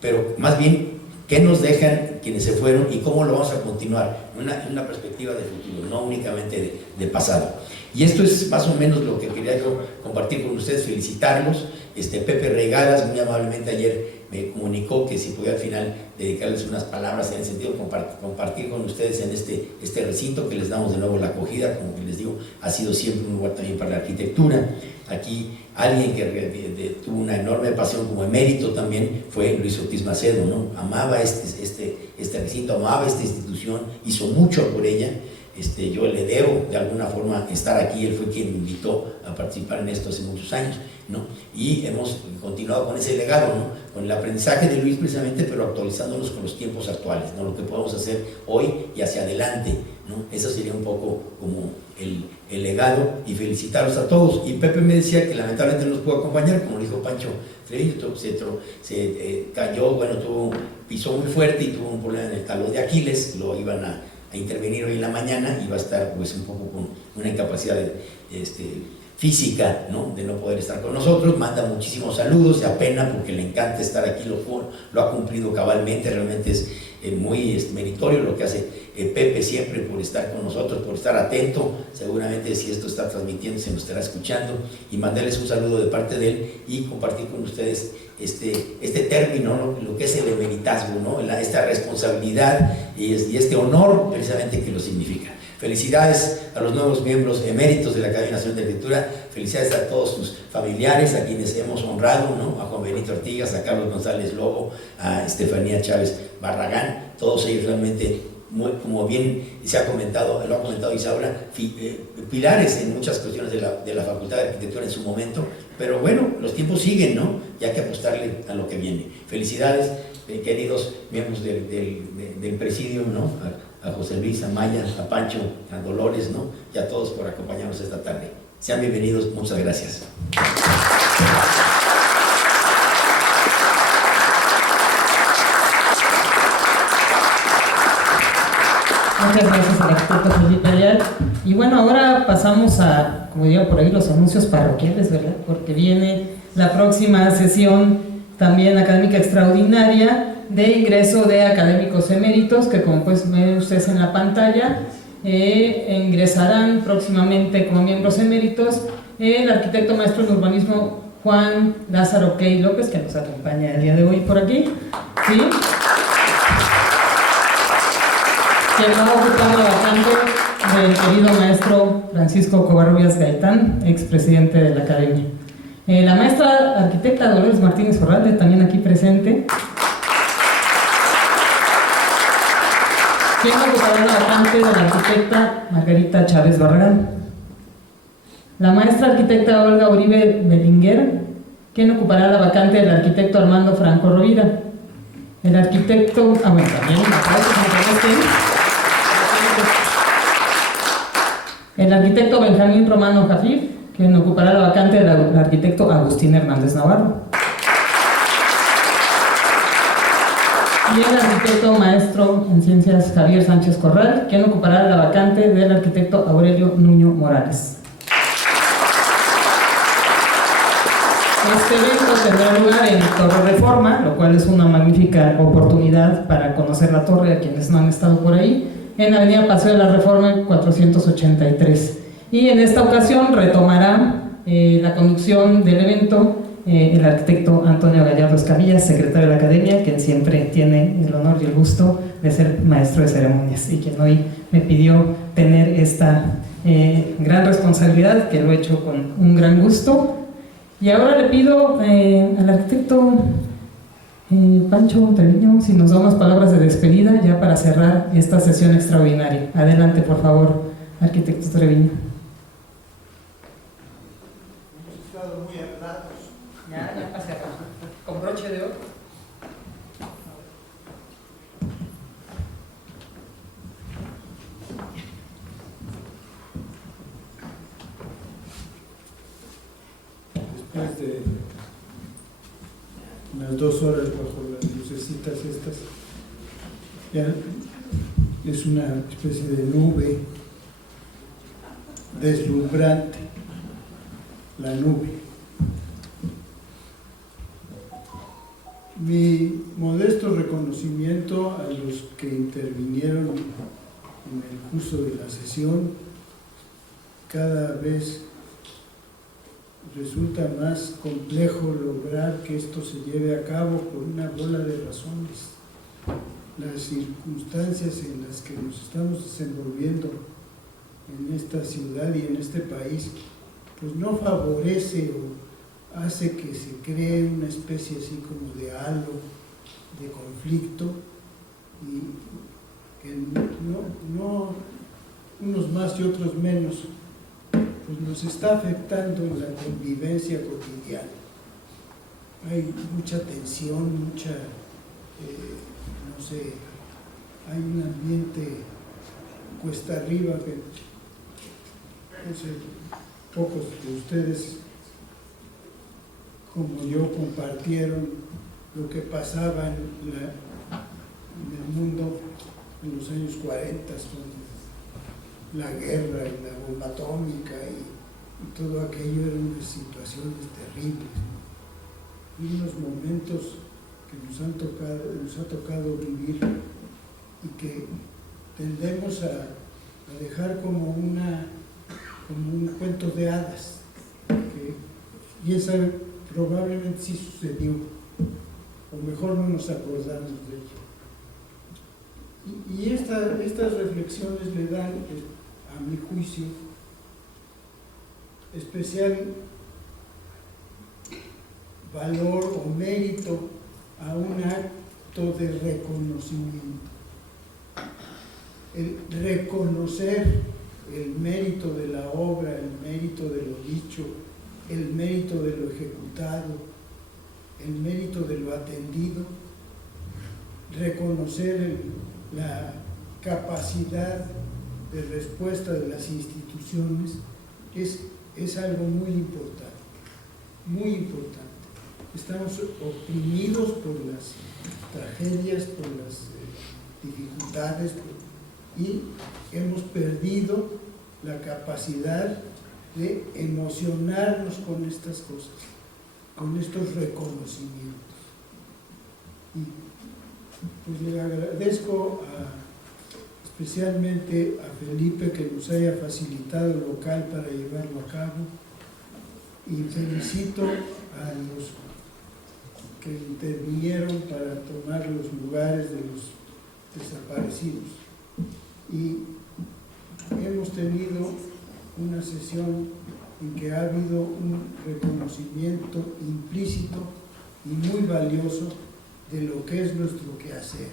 Pero más bien, ¿qué nos dejan quienes se fueron y cómo lo vamos a continuar? Una perspectiva de futuro, no únicamente de pasado. Y esto es más o menos lo que quería yo compartir con ustedes, felicitarlos. Pepe Regadas muy amablemente ayer me comunicó que si podía al final dedicarles unas palabras en el sentido de compartir con ustedes en este recinto, que les damos de nuevo la acogida. Como que les digo, ha sido siempre un lugar también para la arquitectura. Aquí alguien que tuvo una enorme pasión como emérito también fue Luis Ortiz Macedo, ¿no? Amaba este recinto, amaba esta institución, hizo mucho por ella. Yo le debo de alguna forma estar aquí. Él fue quien me invitó a participar en esto hace muchos años, ¿no? Y hemos continuado con ese legado, ¿no? Con el aprendizaje de Luis precisamente, pero actualizándonos con los tiempos actuales, ¿no? Lo que podemos hacer hoy y hacia adelante, ¿no? Eso sería un poco como el legado, y felicitarlos a todos. Y Pepe me decía que lamentablemente no nos pudo acompañar, como dijo Pancho Treviño, se cayó, bueno, pisó muy fuerte y tuvo un problema en el talón de Aquiles. Lo iban a intervenir hoy en la mañana, y va a estar pues un poco con una incapacidad física, ¿no? De no poder estar con nosotros. Manda muchísimos saludos, se apena porque le encanta estar aquí, lo ha cumplido cabalmente. Realmente es muy meritorio lo que hace Pepe siempre por estar con nosotros, por estar atento. Seguramente si esto está transmitiendo se nos estará escuchando, y mandarles un saludo de parte de él y compartir con ustedes este término, ¿no? Lo que es el emeritazgo, ¿no? Esta responsabilidad y este honor precisamente que lo significa. Felicidades a los nuevos miembros eméritos de la Academia Nacional de Arquitectura. Felicidades a todos sus familiares, a quienes hemos honrado, ¿no? A Juan Benito Artigas, a Carlos González Lobo, a Estefanía Chávez Barragán. Todos ellos realmente, como bien se ha comentado, lo ha comentado Isaura, pilares en muchas cuestiones de la Facultad de Arquitectura en su momento. Pero bueno, los tiempos siguen, ¿no? Y hay que apostarle a lo que viene. Felicidades, queridos miembros del presidio, ¿no? A José Luis, a Maya, a Pancho, a Dolores, ¿no? Y a todos por acompañarnos esta tarde. Sean bienvenidos, muchas gracias. Muchas gracias al arquitecto Felipe Ayala. Y bueno, ahora pasamos a, como digo por ahí, los anuncios parroquiales, ¿verdad? Porque viene la próxima sesión también académica extraordinaria de ingreso de académicos eméritos, que como pues ven ustedes en la pantalla, ingresarán próximamente como miembros eméritos el arquitecto maestro en urbanismo Juan Lázaro Key López, que nos acompaña el día de hoy por aquí, ¿sí? Que va a ocupar la vacante del querido maestro Francisco Covarrubias Gaitán, expresidente de la Academia. La maestra arquitecta Dolores Martínez Orralde, también aquí presente, quien ocupará la vacante de la arquitecta Margarita Chávez Barragán. La maestra arquitecta Olga Uribe Belinguer, quien ocupará la vacante del arquitecto Armando Franco Rovira. El arquitecto, también, el arquitecto Benjamín Romano Jafif, quien ocupará la vacante del arquitecto Agustín Hernández Navarro. Y el arquitecto maestro en ciencias Javier Sánchez Corral, quien ocupará la vacante del arquitecto Aurelio Nuño Morales. Este evento tendrá lugar en Torre Reforma, lo cual es una magnífica oportunidad para conocer la torre a quienes no han estado por ahí, en Avenida Paseo de la Reforma 483. Y en esta ocasión retomará la conducción del evento el arquitecto Antonio Gallardo Escamilla, secretario de la Academia, quien siempre tiene el honor y el gusto de ser maestro de ceremonias y quien hoy me pidió tener esta gran responsabilidad, que lo he hecho con un gran gusto. Y ahora le pido al arquitecto Pancho Treviño si nos da unas palabras de despedida ya para cerrar esta sesión extraordinaria. Adelante, por favor, arquitecto Treviño. Hemos estado muy hablados. Ya para cerrar. Con broche de oro. Después de unas 2 horas bajo las lucecitas estas, ya es una especie de nube deslumbrante, la nube. Mi modesto reconocimiento a los que intervinieron en el curso de la sesión. Cada vez resulta más complejo lograr que esto se lleve a cabo por una bola de razones. Las circunstancias en las que nos estamos desenvolviendo en esta ciudad y en este país, pues no favorece o hace que se cree una especie así como de halo, de conflicto, y que no unos más y otros menos, pues nos está afectando en la convivencia cotidiana. Hay mucha tensión, mucha, no sé, hay un ambiente cuesta arriba que, no sé, pocos de ustedes como yo compartieron lo que pasaba en el mundo en los años 40, con la guerra y la bomba atómica y todo aquello. Eran unas situaciones terribles, ¿no? Y unos momentos que nos ha tocado vivir y que tendemos a dejar como un cuento de hadas, y esa probablemente sí sucedió, o mejor no nos acordamos de ello. Y estas reflexiones le dan, a mi juicio, especial valor o mérito a un acto de reconocimiento. El reconocer el mérito de la obra, el mérito de lo dicho, el mérito de lo ejecutado, el mérito de lo atendido, reconocer la capacidad de respuesta de las instituciones es algo muy importante, muy importante. Estamos oprimidos por las tragedias, por las dificultades, y hemos perdido la capacidad de emocionarnos con estas cosas, con estos reconocimientos. Y pues le agradezco especialmente a Felipe que nos haya facilitado el local para llevarlo a cabo, y felicito a los que intervinieron para tomar los lugares de los desaparecidos. Y hemos tenido una sesión en que ha habido un reconocimiento implícito y muy valioso de lo que es nuestro quehacer.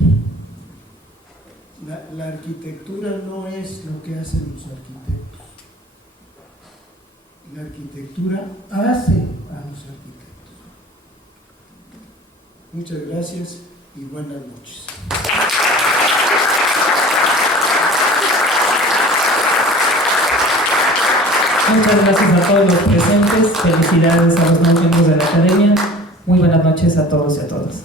La arquitectura no es lo que hacen los arquitectos. La arquitectura hace a los arquitectos. Muchas gracias y buenas noches. Muchas gracias a todos los presentes, felicidades a los miembros de la Academia, muy buenas noches a todos y a todas.